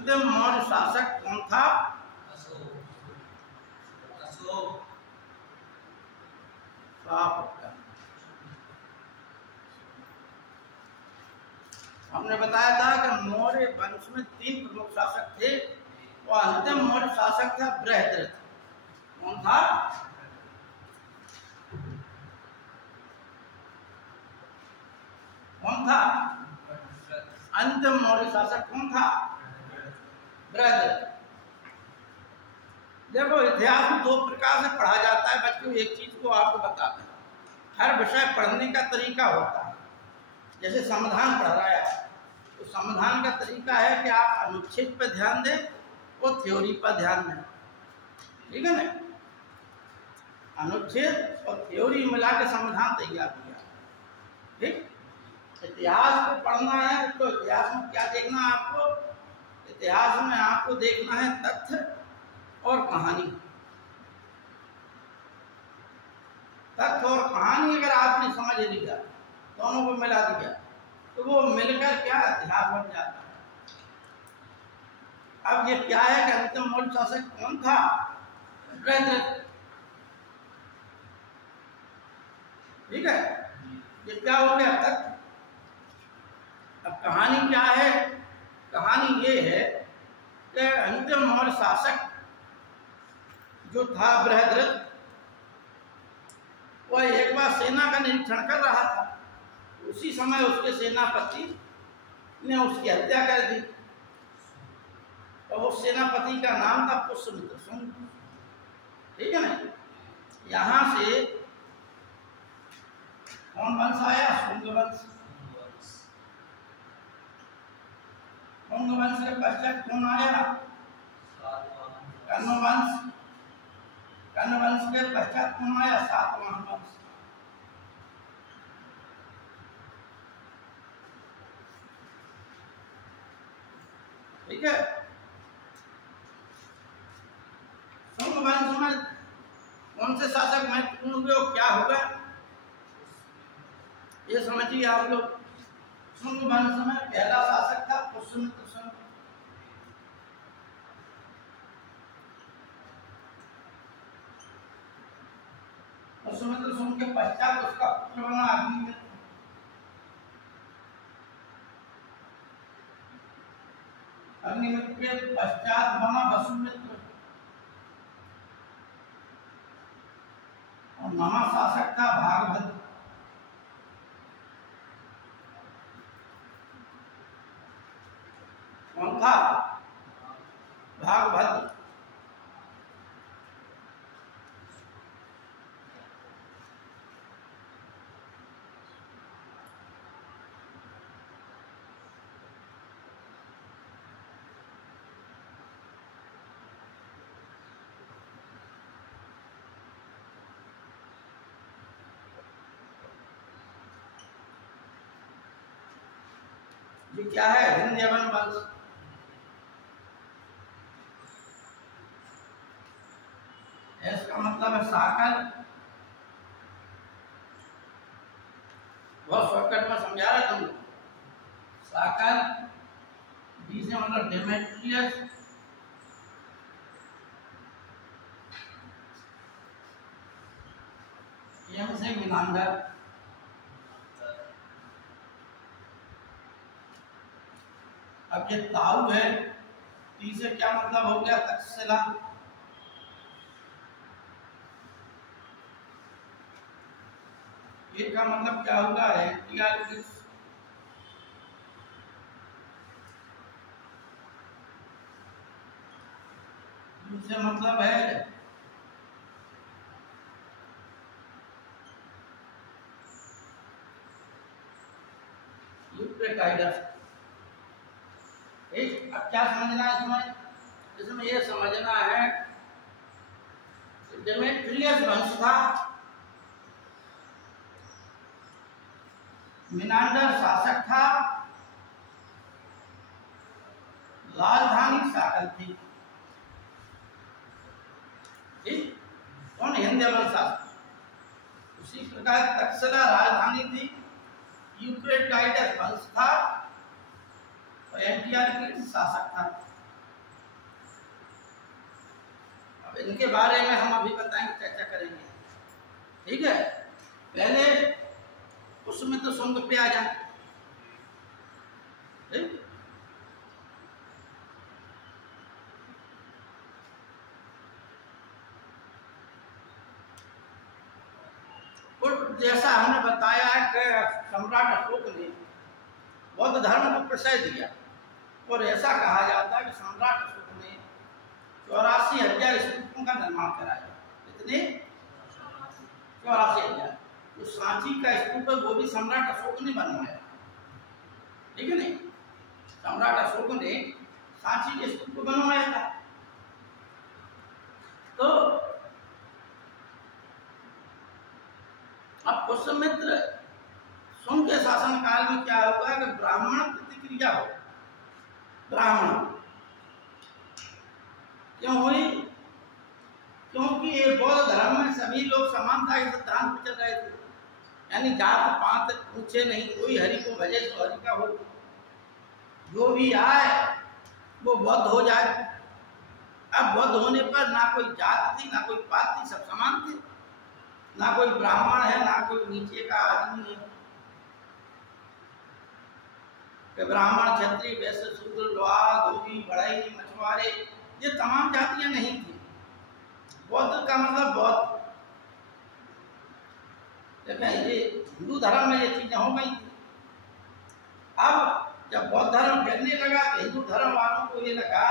अंतिम मौर्य शासक कौन था? हमने बताया था कि मौर्य वंश में 3 प्रमुख शासक थे और अंतिम मौर्य शासक था बृहद्रथ। कौन था? कौन था? अंतिम मौर्य शासक कौन था? बृहद्रथ। देखो, इतिहास में 2 प्रकार से पढ़ा जाता है बच्चों। एक चीज को आपको बताते हैं, हर विषय पढ़ने का तरीका होता है। जैसे संविधान पढ़ रहा है तो संविधान का तरीका है कि आप अनुच्छेद पर ध्यान दें और थ्योरी पर ध्यान दें, ठीक है ना? अनुच्छेद और थ्योरी मिला के संविधान तैयार किया, ठीक। इतिहास को पढ़ना है तो इतिहास में क्या देखना है आपको? इतिहास में आपको देखना है तथ्य और कहानी। तथ्य और कहानी अगर आपने समझ लिया, दोनों को मिला दिया, तो वो मिलकर क्या इतिहास बन जाता है। अब ये क्या है कि अंतिम मौर्य शासक कौन था? बृहद्रथ, ठीक है। ये क्या हो गया? तथ्य। अब कहानी क्या है? कहानी ये है कि अंतिम मौर्य शासक जो था बृहद्रथ, वह एक बार सेना का निरीक्षण कर रहा था। उसी समय उसके सेनापति ने उसकी हत्या कर दी और उस सेनापति का नाम था पुष्यमित्र शुंग, ठीक है ना। यहां से कौन वंश आया? शुंग वंश। शुंग वंश के पश्चात कौन आया? कर्ण वंश। कर्ण वंश के पश्चात कौन आया? सातवाहन वंश। ठीक है। शुंग वंश में कौन से शासक महत्वपूर्ण हुए और क्या हुआ, ये समझिए आप लोग। शुंग वंश में पहला शासक था पुष्यमित्र शुंग। पुष्यमित्र शुंग के पश्चात उसका पुत्र बना अग्निमित्र। अग्निमित्र के पश्चात बना वसुमित्र और नवा शासक था भागभद्र। कौन था? भागभद्र। ये क्या है? हिंदयवन वंश। इसका मतलब है साकल। बहुत शॉर्टकट में समझा रहा तुम। साकल, डी से मतलब डेमेट्रियस, एम से मिनांडर। अब ये ताऊ है, टी से क्या मतलब हो गया? तक्षशिला। ये का मतलब क्या होगा? एंटियालिटिक्स। दूसरा मतलब है यूक्रेटाइडस। अब क्या समझना है इसमें? इसमें यह समझना है डेमेट्रियस वंश था, मिनांडर शासक था, राजधानी साकल थी, ठीक। कौन? हिंदयवन शासक। उसी प्रकार तक्षशिला राजधानी थी, यूक्रेटाइडस वंश था और एंटियालिटिक्स शासक था। इनके बारे में हम अभी बताएंगे, चर्चा करेंगे, ठीक है। पहले उसमें तो सुंग पे आ जाए, ठीक? और जैसा हमने बताया है कि सम्राट अशोक ने बौद्ध धर्म को प्रश्रय दिया, और ऐसा कहा जाता है कि सम्राट अशोक ने 84,000 स्तूपों का निर्माण कराया। कितने? 84,000। तो सांची का स्तूप है वो भी सम्राट अशोक ने बनवाया, ठीक है नहीं? सम्राट अशोक ने सांची के स्तूप को बनवाया था। तो अब पुष्यमित्र सुंग के शासन काल में क्या होगा कि ब्राह्मण प्रतिक्रिया हो। ब्राह्मण क्यों हुई? क्योंकि ये बौद्ध धर्म में सभी लोग समानता के सिद्धांत पर चल रहे थे, यानी जात पात पूछे नहीं, कोई हरि को भजे तो हरि का हो, जो भी आए वो बौद्ध हो जाए। अब बौद्ध होने पर ना कोई जात थी, ना कोई पात थी, सब समान थे, ना कोई ब्राह्मण है, ना कोई नीचे का आदमी है। कि ब्राह्मण, क्षत्रिय, वैश्य, शूद्र, लोहार, धोबी, बढ़ई, मछुआरे, ये तमाम जातियां नहीं थी। बौद्ध का मतलब बौद्ध। ये हिंदू धर्म में ये चीजें हो गई थी। अब जब बौद्ध धर्म फैलने लगा तो हिंदू धर्म वालों को ये लगा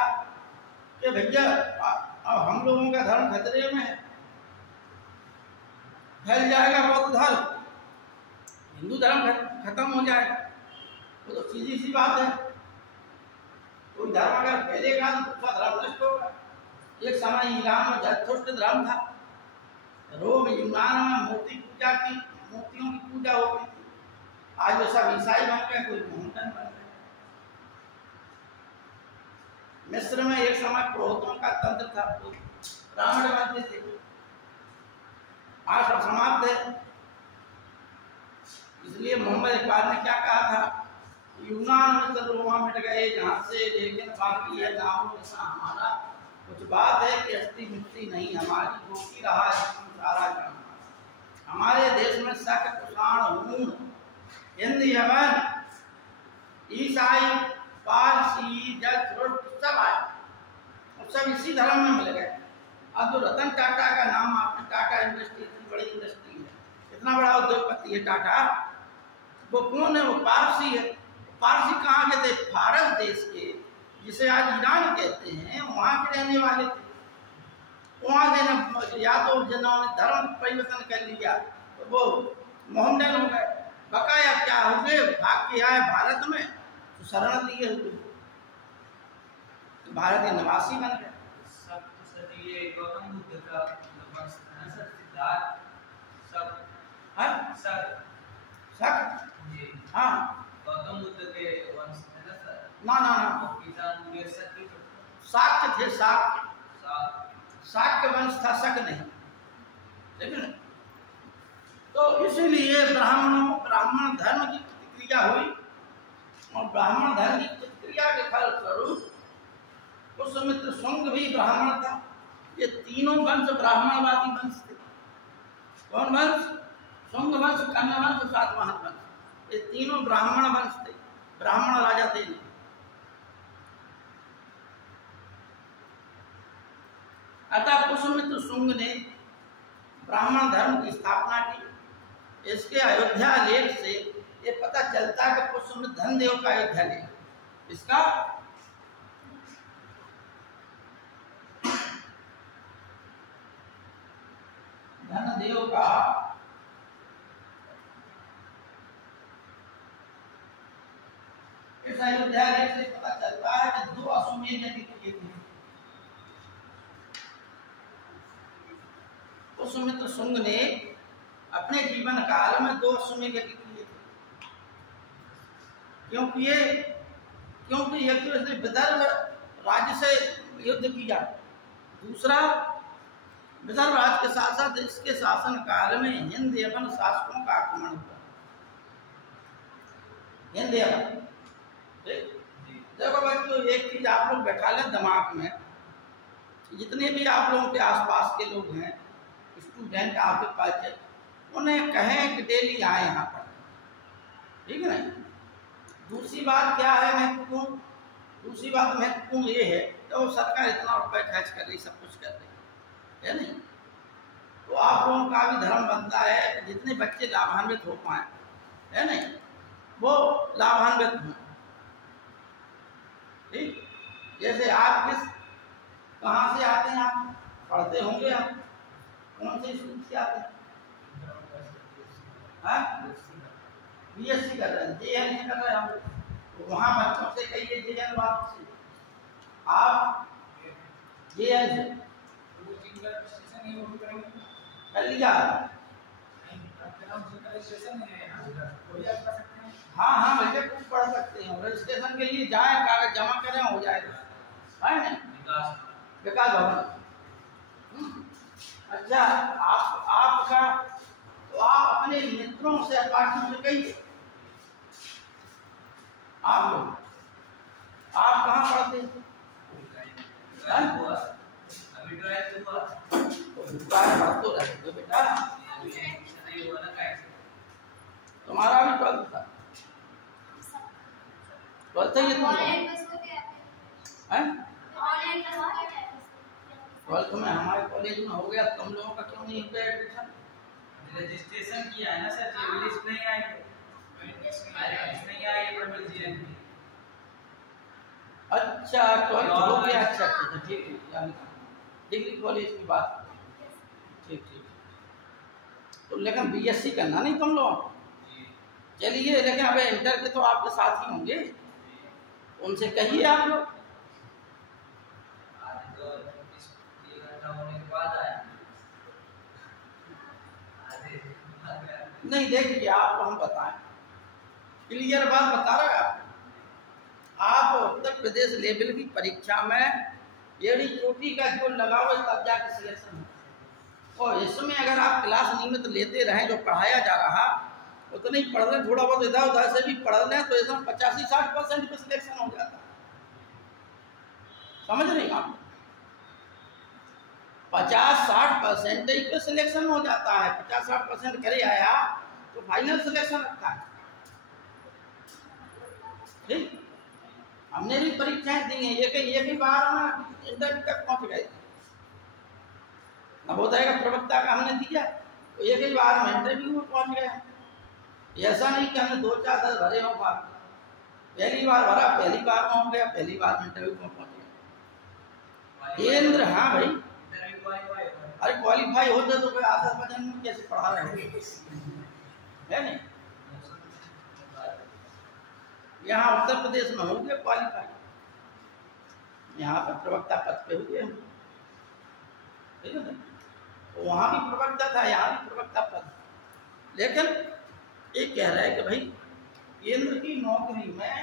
कि भैया अब हम लोगों का धर्म खतरे में है, फैल जाएगा बौद्ध धर्म, हिंदू धर्म खत्म हो जाएगा। वो तो सीधी सी बात है, कोई धर्म अगर फैलेगा तो दूसरा धर्म नष्ट होगा। एक समय ईरान में जरथुस्त्र धर्म था, रोम यूनान में मूर्ति पूजा की, मूर्तियों की पूजा होती थी। आज वो सब ईसाई बन गए, कोई मोहम्मदन बन गए। मिस्र में एक समय पुरोहितों का तंत्र था, तो ब्राह्मण बनते थे, आज सब समाप्त है। इसलिए मोहम्मद इकबाल ने क्या कहा था, यूनान में तो रोमा मिट गए जहां से, लेकिन बाकी है नाम जैसा हमारा। कुछ बात है कि अस्थि मिट्टी नहीं हमारी, जो की रहा है सारा जहां। हमारे देश में शक, कुषाण, हूण, हिंद, यमन, ईसाई, पारसी, जट सब आए, सब इसी धर्म में मिल गए। अब जो रतन टाटा का नाम आपने, टाटा इंडस्ट्री इतनी बड़ी इंडस्ट्री है, इतना बड़ा उद्योगपति है टाटा, वो कौन है? वो पारसी है। पारसी कहाँ के थे? फारस देश के, जिसे आज ईरान कहते हैं, वहां के रहने वाले थे। वहां से या तो जिन्होंने धर्म परिवर्तन कर लिया तो वो मोहम्मदन हो गए, बकाया क्या हो गए, भाग के आए भारत में तो शरण लिए हुए, तो भारत के निवासी बन गए। ये गौतम बुद्ध का वंश है ना सर, सिद्धार्थ सब, हाँ सर शक, जी हाँ गौतम बुद्ध के वंश है ना सर। ना ना ना, किसान पूरे सत्य शाक्य थे, शाक्य, साथ शाक्य वंश था, शक नहीं, लेकिन तो इसीलिए ब्राह्मण धर्म की प्रतिक्रिया हुई, और ब्राह्मण धर्म की प्रतिक्रिया के फल स्वरूप पुष्यमित्र सुंग भी ब्राह्मण था। ये तीनों वंश ब्राह्मणवादी वंश थे। कौन वंश? सुंग वंश, कन्या वंश, सातवाहन वंश, ये तीनों ब्राह्मण वंश थे, ब्राह्मण राजा थे। अतः पुष्यमित्र सुंग ने ब्राह्मण धर्म की स्थापना की। इसके अयोध्या लेख से ये पता चलता है कि पुष्यमित्र धनदेव का अयोध्या लेख, इसका धनदेव का इस अयोध्या लेख से पता चलता है कि 2 अश्वमेध यज्ञ किए थे। पुष्यमित्र सुंग ने अपने जीवन काल में 2 अश्वमेध यज्ञ किए थे। क्योंकि एक तो इसने विदर्भ राज्य से युद्ध किया, दूसरा विदर्भ राज्य के साथ साथ इसके शासन काल में हिंद यवन शासकों का आक्रमण हुआ। हिंद यवन, देखो बच्चों, एक चीज आप लोग बैठा लें दिमाग में, जितने भी आप लोगों के आसपास के लोग हैं, स्टूडेंट आपके पास है, उन्हें कहें कि डेली आए यहाँ पर, ठीक है ना। दूसरी बात क्या है महत्वपूर्ण, दूसरी बात महत्वपूर्ण ये है तो सरकार इतना रुपए खर्च कर रही, सब कुछ कर रही है नहीं, तो आप लोगों का भी धर्म बनता है कि जितने बच्चे लाभान्वित हो पाए, है नहीं, वो लाभान्वित हों। ठीक, जैसे आप कहाँ से आते हैं, आप पढ़ते होंगे, आप कौन से स्कूल से आते हैं? बीएससी कर रहे हैं, जेएन कर रहे हैं हम लोग, तो वहाँ बच्चों से कहिए जेएन बात से, आप जेएन से कर लिया। हाँ हाँ भैया कुछ पढ़ सकते हैं, रजिस्ट्रेशन के लिए जाए, कागज जमा करें, हो जाएगा, है ना, विकास भवन। अच्छा, आपका तो आप अपने मित्रों से अपार्टमेंट में कहिए, आप लोग आप कहाँ पढ़ते हैं? तो बेटा तुम्हारा भी 12th था, 12th है तुम 12th में हमारे कॉलेज में हो गया, तुम लोगों का क्यों नहीं हो गया एडमिशन? रजिस्ट्रेशन किया है ना सर, जी लिस्ट नहीं आई, नहीं आई पर मिल जी। अच्छा 12th हो गया, अच्छा अच्छा ठीक है, डिग्री कॉलेज की बात, ठीक ठीक। तो लेकिन बीएससी करना नहीं तुम लोग, चलिए, लेकिन अब इंटर के तो आपके साथ ही होंगे, उनसे कहिए आप लोग। नहीं देखिए, आपको हम बताएं, क्लियर बात बता रहा है, आप उत्तर प्रदेश लेवल की परीक्षा में एड़ी चोटी का जो लगाओ तब जाके सिलेक्शन हो, और इसमें अगर आप क्लास नियमित लेते रहें, जो पढ़ाया जा रहा उतना ही पढ़ लें, थोड़ा बहुत इधर उधर से भी पढ़ लें, तो इसमें 85-60% पे सिलेक्शन हो जाता है, समझ रहे आप, 50-60% पे सिलेक्शन हो जाता है, 50-60% करे आया तो फाइनल सिलेक्शन रखा है। ठीक, हमने भी परीक्षाएं दी हैं, एक ही बार हम इंटरव्यू तक पहुंच गए, नवोदय का प्रवक्ता का हमने दिया, तो एक ही बार हम इंटरव्यू में पहुंच गए। ऐसा नहीं कि हमने 2-4 भरे हो बार, पहली बार भरा, पहली बार में हो गया, पहली बार में इंटरव्यू में पहुंच गया। केंद्र, हाँ भाई, अरे क्वालिफाई होते तो फिर आदत बजन कैसे पढ़ा रहे है नहीं, यहाँ उत्तर प्रदेश में हो गया क्वालिफाई, यहाँ पर प्रवक्ता पद पे हुए, ठीक है ना, तो वहाँ भी प्रवक्ता था, यहाँ भी प्रवक्ता पद। लेकिन ये कह रहा है कि भाई केंद्र की नौकरी में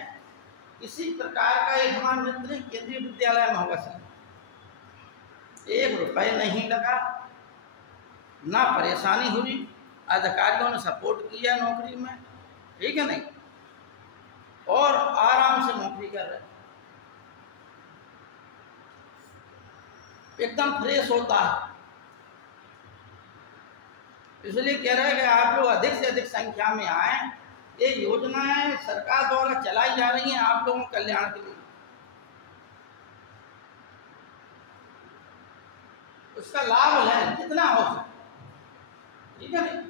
किसी प्रकार का, एक हमारे मित्र केंद्रीय विद्यालय में होगा सर, 1 रुपये नहीं लगा, ना परेशानी हुई, अधिकारियों ने सपोर्ट किया नौकरी में, ठीक है नहीं, और आराम से नौकरी कर रहे, एकदम फ्रेश होता है। इसलिए कह रहे हैं कि आप लोग अधिक से अधिक संख्या में आए, ये योजनाएं सरकार द्वारा चलाई जा रही हैं आप लोगों के कल्याण के लिए, उसका लाभ लें जितना हो सके, ठीक है नहीं।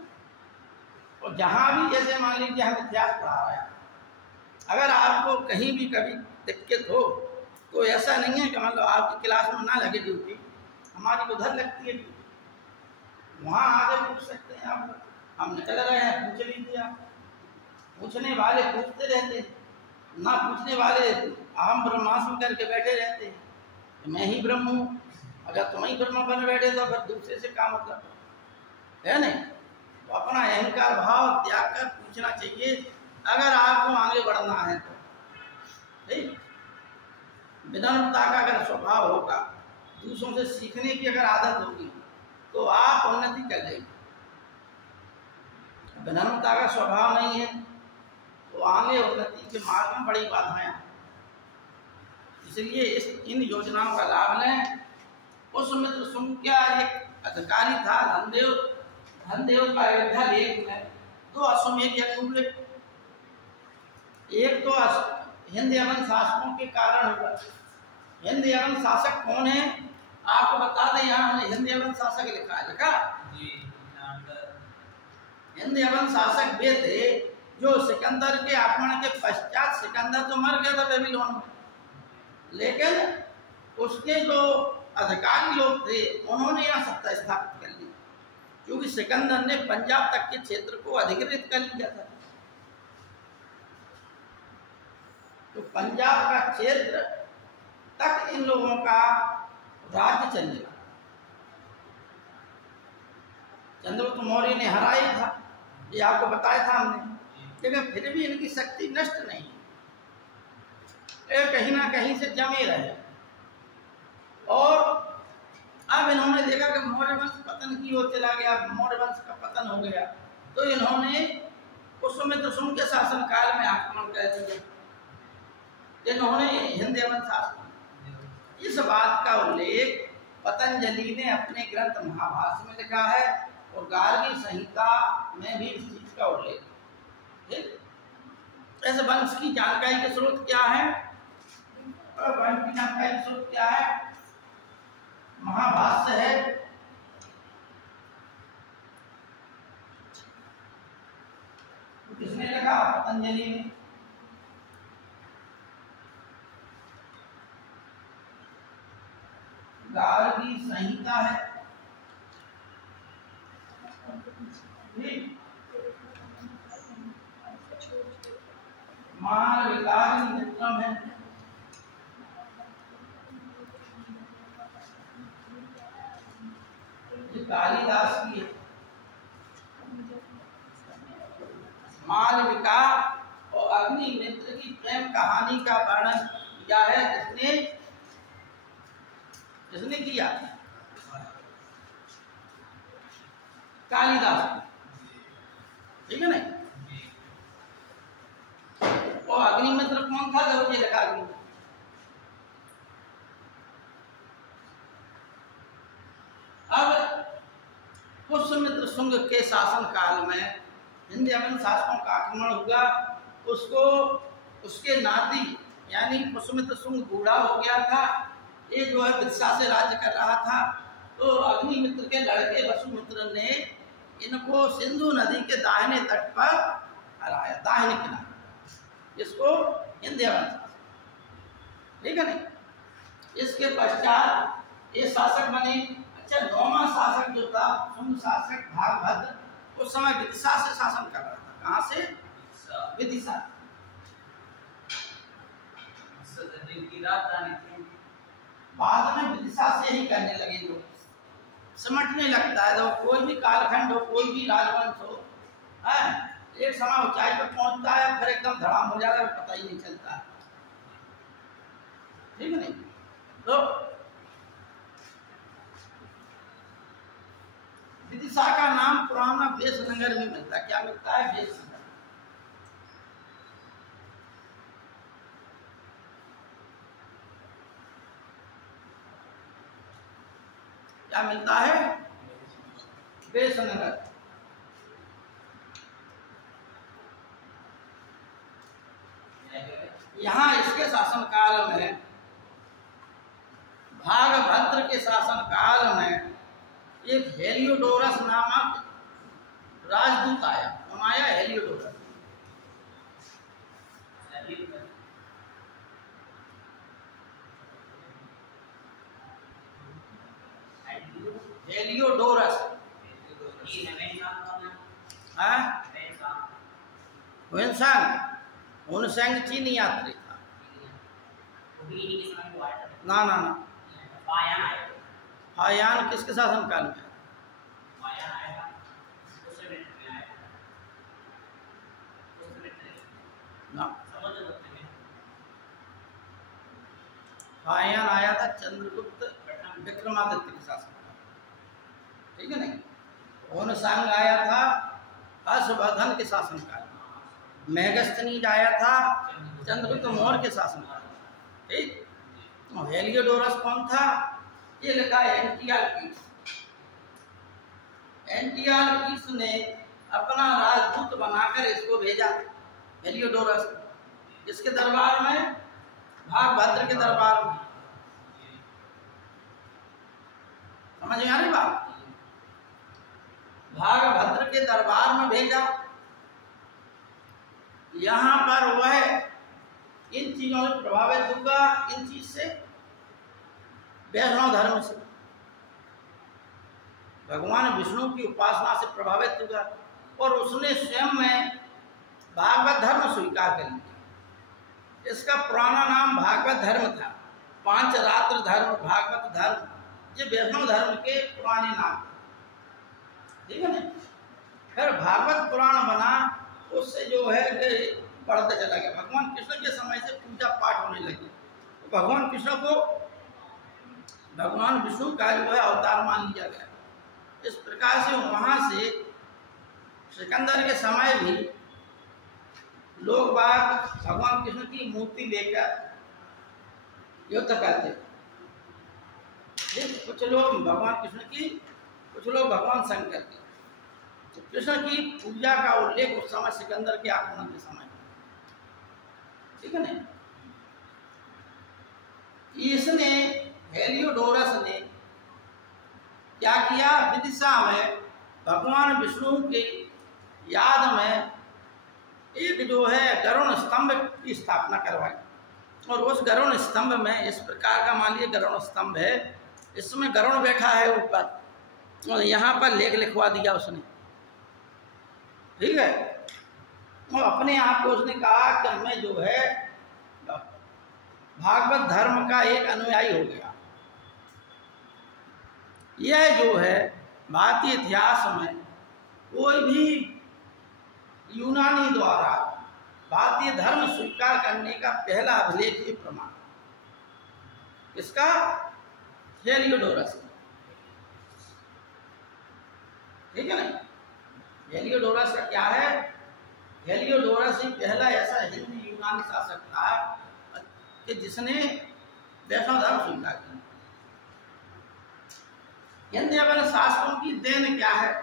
और जहां भी, जैसे मान लीजिए हम इतिहास पढ़ा रहे हैं, अगर आपको कहीं भी कभी दिक्कत हो तो ऐसा नहीं है कि मतलब आपकी क्लास में ना लगे ड्यूटी, हमारी उधर लगती है, वहाँ आगे पूछ सकते हैं आप, हम निकल रहे हैं, पूछ लीजिए आप, पूछने वाले पूछते रहते हैं, ना पूछने वाले हम ब्रह्मास्म करके बैठे रहते हैं, मैं ही ब्रह्म हूँ, अगर तुम ही ब्रह्म बन बैठे तो फिर दूसरे से काम मतलब है नहीं। तो अपना अहंकार भाव त्याग कर पूछना चाहिए, अगर आपको आगे बढ़ना है तो, ठीक, विनम्रता का अगर स्वभाव होगा, दूसरों से सीखने की अगर आदत होगी तो आप उन्नति कर लेंगे। विनम्रता का स्वभाव नहीं है तो आगे उन्नति के मार्ग में बड़ी बाधाएं। इसलिए इन योजनाओं का लाभ लें पुष्यमित्र शुंग क्या एक अधिकारी था धनदेव का अयोध्या लेख में 2 अश्वमेध यज्ञ हुए। एक तो हिंद यमन शासकों के कारण हुआ। हिंद यमन शासक कौन है आपको बता दें, यहाँ हमने हिंद यमन शासक लिखा हिंद यमन शासक वे थे जो सिकंदर के आक्रमण के पश्चात, सिकंदर तो मर गया था बेबीलोन में, लेकिन उसके जो अधिकारी लोग थे उन्होंने यहाँ सत्ता स्थापित कर ली, क्योंकि सिकंदर ने पंजाब तक के क्षेत्र को अधिकृत कर लिया था। तो पंजाब का क्षेत्र तक इन लोगों का राज्य चलेगा। चंद्रगुप्त मौर्य ने हराया था, ये आपको बताया था हमने, लेकिन फिर भी इनकी शक्ति नष्ट नहीं, कहीं ना कहीं से जमे रहे। और अब इन्होंने देखा कि मौर्य वंश पतन की ओर चला गया, मौर्य वंश का पतन हो गया, तो इन्होंने पुष्यमित्र शुंग के शासन काल में आक्रमण कर दिया। इन्होंने हिंद यमन शासन, इस बात का उल्लेख पतंजलि ने अपने ग्रंथ महाभाष्य में लिखा है और गार्गी संहिता में भी इस चीज का उल्लेख है। ऐसे वंश की जानकारी के स्रोत क्या है? वंश की जानकारी के स्रोत क्या है? महाभाष्य है, किसने लिखा? पतंजलि ने। गार्गी संहिता है, मालविका मित्रम है, कालिदास की है। मालविका और अग्निमित्र की प्रेम कहानी का वर्णन किया है किसने किया? कालिदास, ठीक है ना। और अग्निमित्र कौन था? जब ये लिखा अग्निमित्र, अब पुष्यमित्र शुंग के शासन काल में हिंद यमन शासकों का आक्रमण हुआ। उसको उसके नाती यानी पुष्यमित्र शुंग बूढ़ा हो गया था, ये जो है विदिशा से राज्य कर रहा था। तो अग्निमित्र के लड़के वसुमित्र ने इनको सिंधु नदी के दाहिने तट पर हराया, दाहिने किनारे, इसको हिंद यमन शासक, ठीक है ना। इसके पश्चात ये शासक बने। अच्छा, 9वां शासक जो था शुंग शासक भागभद्र, उस समय विदिशा से शासन कर रहा था। कहाँ से? विदिशा। बाद में विदिशा से ही करने लगे लोग, समझने लगता है। जब कोई भी कालखंड हो, कोई भी राजवंश हो, एक समय ऊंचाई पर पहुंचता है, फिर एकदम धड़ाम हो जाता है, पता ही नहीं चलता, ठीक है नहीं। तो विदिशा का नाम पुराना बेसनगर में मिलता है। क्या मिलता है? बेसनगर। क्या मिलता है? बेसनगर। यहाँ इसके शासन काल में, भागभद्र के शासन काल में, एक हेलियोडोरस नामक राजदूत आया। कौन आया? हेलियोडोरस। हेलियोडोरस हुनसेंग चीनी यात्री था। ना ना ना, हायान किसके शासन काल में? हायान आया था चंद्रगुप्त विक्रमादित्य के शासन काल, ठीक है नहीं। हुनसेंग आया था हर्षवर्धन के शासन काल में। मेगस्थनीज आया था चंद्रगुप्त मौर्य के शासन काल में, ठीक। हेलियोडोरस कौन था? ये लिखा है एनटीआर कीट्स। एनटीआर कीट्स ने अपना राजदूत बनाकर इसको भेजा हेलियोडोरस, किसके दरबार में? भागभद्र के दरबार में। समझ में आ रही बात? भागभद्र के दरबार में भेजा। यहां पर वह इन चीजों से प्रभावित होगा, इन चीज से, वैष्णव धर्म से, भगवान विष्णु की उपासना से प्रभावित होगा, और उसने स्वयं में भागवत धर्म स्वीकार कर लिया। इसका पुराना नाम भागवत धर्म था, पांचरात्र धर्म, भागवत धर्म, ये वैष्णव धर्म के पुराने नाम, ठीक है ना। फिर भागवत पुराण बना, उससे जो है कि बढ़ता चला गया। भगवान कृष्ण के समय से पूजा पाठ होने लगी, तो भगवान कृष्ण को भगवान विष्णु का जो है अवतार मान लिया गया। इस प्रकार से वहां से सिकंदर के समय भी लोग बाग भगवान कृष्ण की मूर्ति लेकर युद्ध करते थे। कुछ लोग भगवान कृष्ण की, कुछ लोग भगवान शंकर की। तो कृष्ण की पूजा का उल्लेख उस समय सिकंदर के आक्रमण के समय, ठीक है ना। इसने हेलियोडोरस ने क्या किया? विदिशा में भगवान विष्णु के याद में एक जो है गरुण स्तंभ की स्थापना करवाई, और उस गरुण स्तंभ में इस प्रकार का, मान लीजिए गरुण स्तंभ है, इसमें गरुण बैठा है ऊपर, और यहाँ पर लेख लिखवा दिया उसने, ठीक है। और अपने आप को उसने कहा कि मैं जो है भागवत धर्म का एक अनुयायी हो गया। यह जो है भारतीय इतिहास में कोई भी यूनानी द्वारा भारतीय धर्म स्वीकार करने का पहला अभिलेख ही प्रमाण, इसका हेलियोडोरस, ठीक है ना। हेलियोडोरस का क्या है? हेलियोडोरस ही पहला ऐसा हिंदी यूनानी शासक था कि जिसने वैष्णव धर्म स्वीकार किया। हिंदी अवन शासकों की देन क्या है?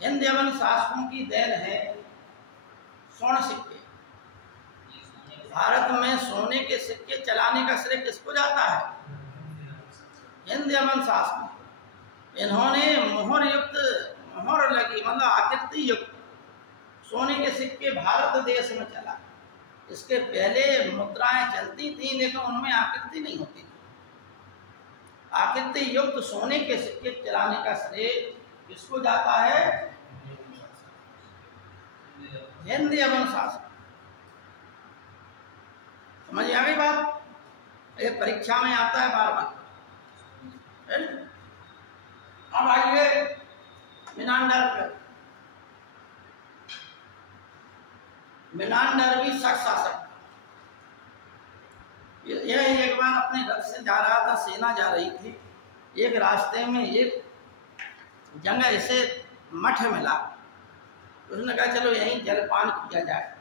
हिंदी अवन शासकों की देन है स्वर्ण सिक्के। भारत में सोने के सिक्के चलाने का श्रेय किसको जाता है? हिंदी अवन शासक। इन्होंने मोहर युक्त, मोहर लगी मतलब आकृति युक्त सोने के सिक्के भारत देश में चला। इसके पहले मुद्राएं चलती थी, लेकिन उनमें आकृति नहीं होती थी। आकृति युक्त सोने के सिक्के चलाने का श्रेय किसको जाता है? हिंदी अवन शासक। समझ आ गई बात? ये परीक्षा में आता है बार बार। अब आइए मिनांडर पे। मिनांडर भी शक शासक। यह एक बार अपने रथ से जा रहा था, सेना जा रही थी, एक रास्ते में एक जगह इसे मठ मिला। उसने कहा चलो यहीं जलपान किया जाए।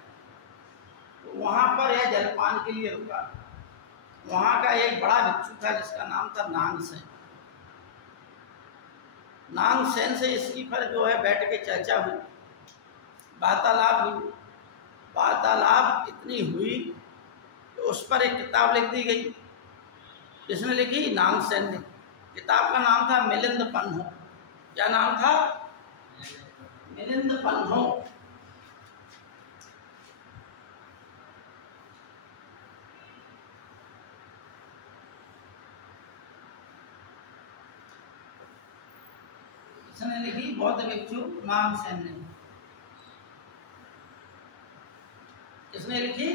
तो वहां पर यह जलपान के लिए रुका। वहां का एक बड़ा भिक्षु था जिसका नाम था नागसेन। नागसेन से इसकी पर जो है बैठ के चर्चा हुई, वार्तालाप हुई। वार्तालाप इतनी हुई तो उस पर एक किताब लिख दी गई। किसने लिखी? नागसेन ने। किताब का नाम था मिलिंद पन्हो। क्या नाम था? मिलिंद पन्हो। किसने लिखी? बौद्ध भिक्षु नागसेन ने। किसने लिखी?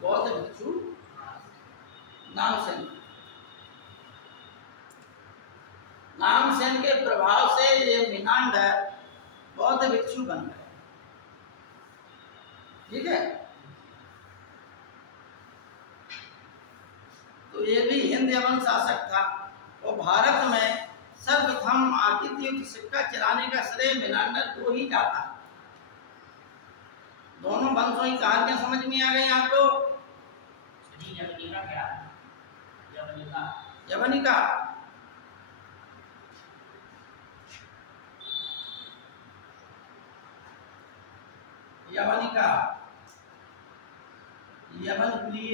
बौद्ध भिक्षु नागसेन। नागसेन के प्रभाव से ये मिनांडर बौद्ध भिक्षु बन गए, ठीक है। तो ये भी हिंद यवन शासक था और भारत में सर्वप्रथम आकृति सिक्का चलाने का श्रेय मिनांडर को ही जाता। दोनों वंशों की कहानियां समझ में आ गई आपको? यवनिका यवनिका यवन प्रिय,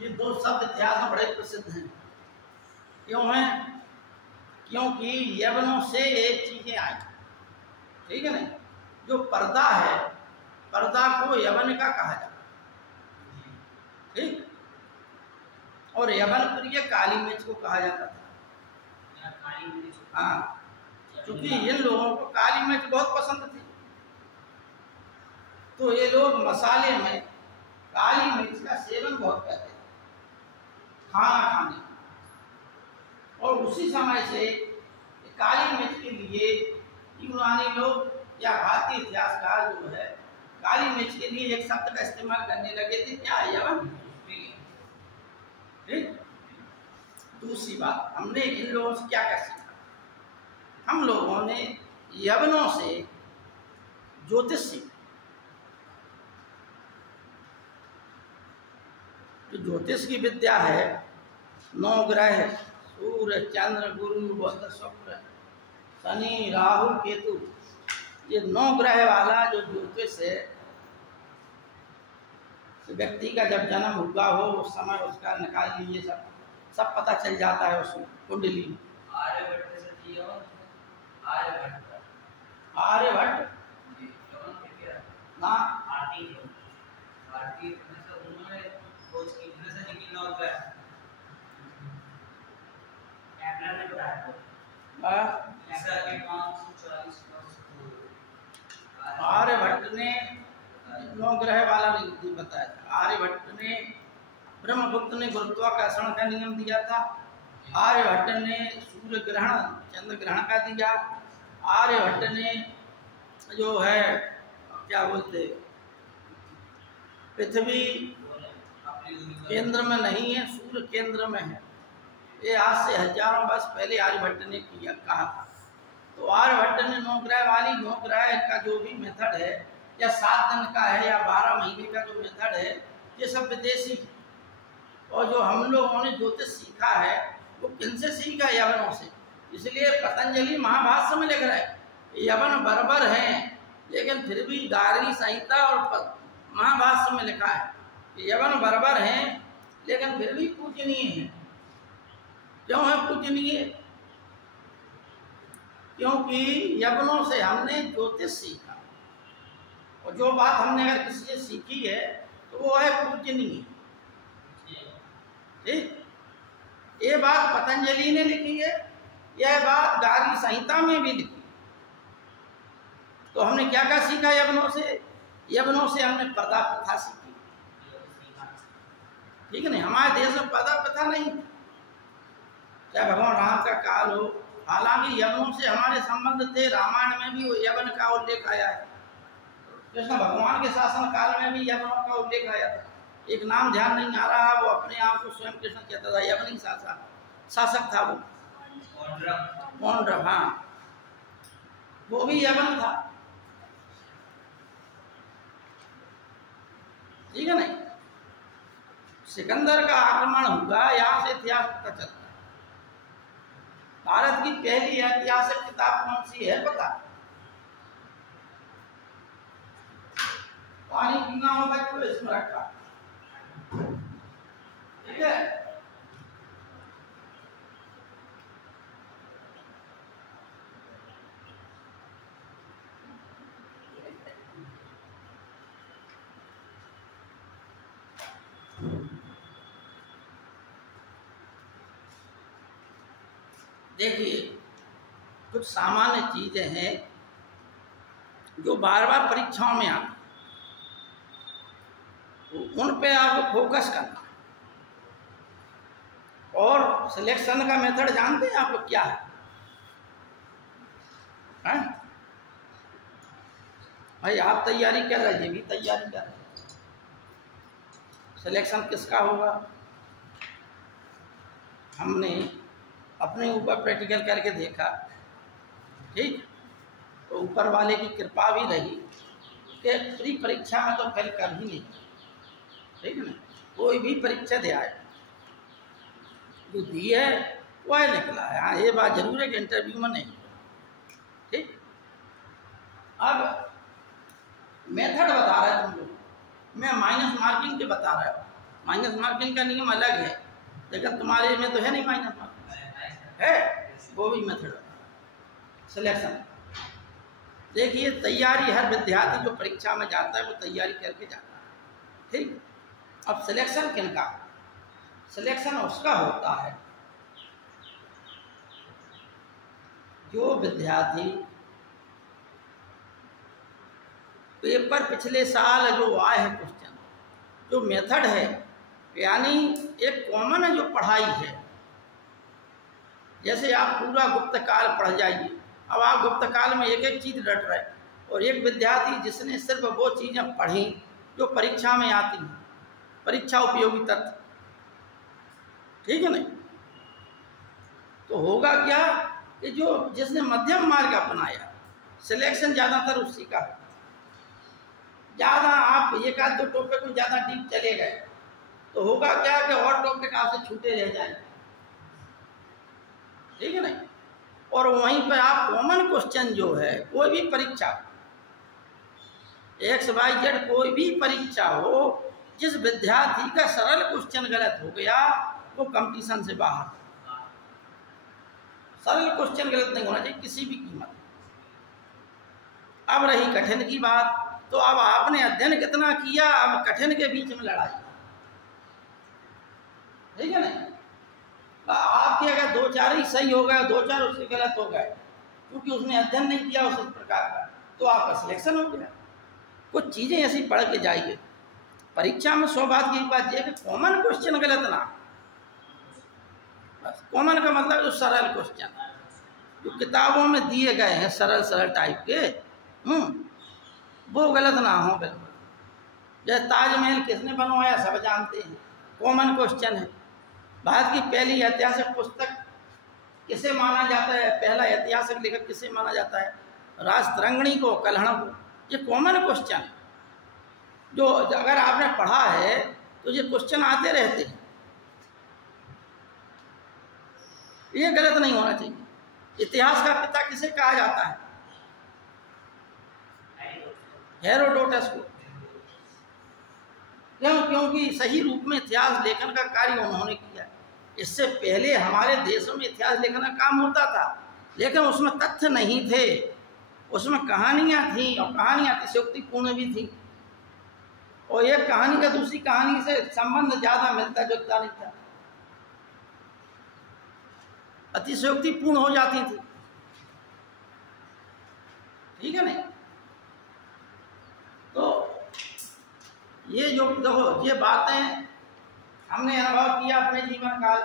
ये दो शब्द इतिहास में बड़े प्रसिद्ध हैं। क्यों हैं? क्योंकि यवनों से ये चीजें आई, ठीक है ना। जो पर्दा है, पर्दा को यवनिका कहा जाता है, ठीक। और यवन प्रिय काली मिर्च को कहा जाता था। हाँ, क्योंकि इन लोगों को काली मिर्च बहुत पसंद थी, तो ये लोग मसाले में काली मिर्च का सेवन बहुत करते थे खाना खाने। और उसी समय से काली मिर्च के लिए यूनानी लोग या भारतीय इतिहासकार जो है काली मिर्च के लिए एक शब्द का इस्तेमाल करने लगे थे, क्या? यवन। ठीक। दूसरी बात, हमने इन लोगों से क्या क्या सीखा? हम लोगों ने यवनों से ज्योतिष सीखा। जो ज्योतिष की विद्या है, 9 ग्रह सूर्य चंद्र गुरु बुध शुक्र शनि राहु केतु, ये 9 ग्रह वाला जो ज्योतिष है, व्यक्ति का जब जन्म हुआ हो उस समय उसका निकाल लीजिए, सब पता चल जाता है उसमें कुंडली में। आर्यभट्ट ना आर्यभट्ट ने 9 ग्रह वाला नहीं बताया था। आर्यभट्ट ने, ब्रह्मगुप्त ने गुरुत्वाकर्षण का नियम दिया था। आर्यभट्ट ने सूर्य ग्रहण चंद्र ग्रहण का दिया। आर्यभट्ट ने जो है क्या बोलते, पृथ्वी केंद्र में नहीं है, सूर्य केंद्र में है। ये आज से हजारों वर्ष पहले आर्यभट्ट ने किया कहा था। तो आर्यभट्ट ने 9 ग्रह वाली, 9 ग्रह का जो भी मेथड है, या 7 दिन का है या 12 महीने का जो मेथड है, ये सब विदेशी है। और जो हम लोगों ने ज्योतिष सीखा है वो किनसे सीखा? यवनों से। इसलिए पतंजलि महाभाष्य में लिख रहा है यवन बर्बर हैं, लेकिन फिर भी गार्गी संहिता और महाभाष्य में लिखा है कि यवन बर्बर हैं लेकिन फिर भी पूजनीय हैं। क्यों है पूजनीय? क्योंकि यवनों से हमने ज्योतिष सीखा, और जो बात हमने अगर किसी से सीखी है तो वो है पूजनीय। ठीक, ये बात पतंजलि ने लिखी है, यह बात गार्गी संहिता में भी लिखी। तो हमने क्या क्या सीखा यवनों से? यवनों से हमने पर्दा प्रथा सीखी, ठीक है नहीं। हमारे देश में पर्दा प्रथा नहीं, चाहे भगवान राम का काल हो। हालांकि यवनों से हमारे संबंध थे, रामायण में भी यवन का उल्लेख आया है। कृष्ण भगवान के शासन काल में भी यवनों का उल्लेख आया था। एक नाम ध्यान नहीं आ रहा, वो अपने आप को स्वयं कृष्ण कहता था, यवनी शासक था वो, पौंड्रव। हाँ, वो भी यवन था, ठीक है नहीं। सिकंदर का आक्रमण हुआ, यहाँ से इतिहास पता चलता है। भारत की पहली ऐतिहासिक किताब कौन सी है पता? पानी पीना होगा तो इसमें रखा, ठीक है। देखिए, कुछ सामान्य चीजें हैं जो बार बार परीक्षाओं में आती, उन पे आपको फोकस करना। और सिलेक्शन का मेथड जानते हैं आप लोग क्या है? भाई आप तैयारी कर रहे हैं, भी तैयारी कर रहे हैं, सिलेक्शन किसका होगा? हमने अपने ऊपर प्रैक्टिकल करके देखा, ठीक, तो ऊपर वाले की कृपा भी रही कि प्री परीक्षा में तो फेल कर ही नहीं, ठीक है ना। कोई भी परीक्षा दे आए, जो दी है वह निकला है। हाँ, ये बात जरूर है कि इंटरव्यू में नहीं। ठीक, अब मेथड बता रहा है तुम लोग, मैं माइनस मार्किंग के बता रहा हूँ। माइनस मार्किंग का नियम अलग है, लेकिन तुम्हारे में तो है नहीं माइनस मार्किंग, है वो भी मेथड सिलेक्शन। देखिए, तैयारी हर विद्यार्थी जो परीक्षा में जाता है वो तैयारी करके जाता है। ठीक, अब सिलेक्शन किनका? सिलेक्शन उसका होता है जो विद्यार्थी पेपर पिछले साल जो आए हैं क्वेश्चन, जो मेथड है, यानी एक कॉमन जो पढ़ाई है, जैसे आप पूरा गुप्त काल पढ़ जाइए। अब आप गुप्त काल में एक एक चीज़ रट रहे, और एक विद्यार्थी जिसने सिर्फ वो चीज़ें पढ़ी जो परीक्षा में आती हैं, परीक्षा उपयोगी तत्व, ठीक है नहीं, तो होगा क्या कि जो जिसने मध्यम मार्ग अपनाया, सिलेक्शन ज़्यादातर उसी का है। ज़्यादा आप एक आध दो टॉपिक में ज़्यादा डीप चले गए तो होगा क्या कि और टॉपिक आपसे छूटे रह जाएंगे, ठीक है नहीं। और वहीं पर आप कॉमन क्वेश्चन जो है, कोई भी परीक्षा XYZ कोई भी परीक्षा हो, जिस विद्यार्थी का सरल क्वेश्चन गलत हो गया वो कंपटीशन से बाहर। सरल क्वेश्चन गलत नहीं होना चाहिए किसी भी कीमत। अब रही कठिन की बात, तो अब आपने अध्ययन कितना किया, अब कठिन के बीच में लड़ाई, ठीक है नहीं। आपके अगर दो चार ही सही हो गए, दो चार उसके गलत हो गए, क्योंकि उसने अध्ययन नहीं किया उस प्रकार का, तो आपका सिलेक्शन हो गया। कुछ चीज़ें ऐसी पढ़ के जाइए परीक्षा में। 100 बात की बात यह कि कॉमन क्वेश्चन गलत ना, बस कॉमन का मतलब जो सरल क्वेश्चन जो किताबों में दिए गए हैं, सरल सरल टाइप के, वो गलत ना हो बिल्कुल। जैसे ताजमहल किसने बनवाया सब जानते हैं, कॉमन क्वेश्चन है। भारत की पहली ऐतिहासिक पुस्तक किसे माना जाता है, पहला ऐतिहासिक लेखक किसे माना जाता है, राजतरंगिणी को, कल्हण को। ये कॉमन क्वेश्चन है जो अगर आपने पढ़ा है तो ये क्वेश्चन आते रहते हैं, ये गलत नहीं होना चाहिए। इतिहास का पिता किसे कहा जाता है? हेरोडोटस को। क्यों? क्योंकि सही रूप में इतिहास लेखन का कार्य उन्होंने किया। इससे पहले हमारे देशों में इतिहास लेखन का काम होता था, लेकिन उसमें तथ्य नहीं थे, उसमें कहानियां थी, और कहानियां अतिशयोक्तिपूर्ण भी थी, और एक कहानी का दूसरी कहानी से संबंध ज्यादा मिलता जुलता नहीं था, अतिशयोक्तिपूर्ण हो जाती थी, ठीक है नहीं। तो ये जो देखो, ये बातें हमने अनुभव किया अपने जीवन काल,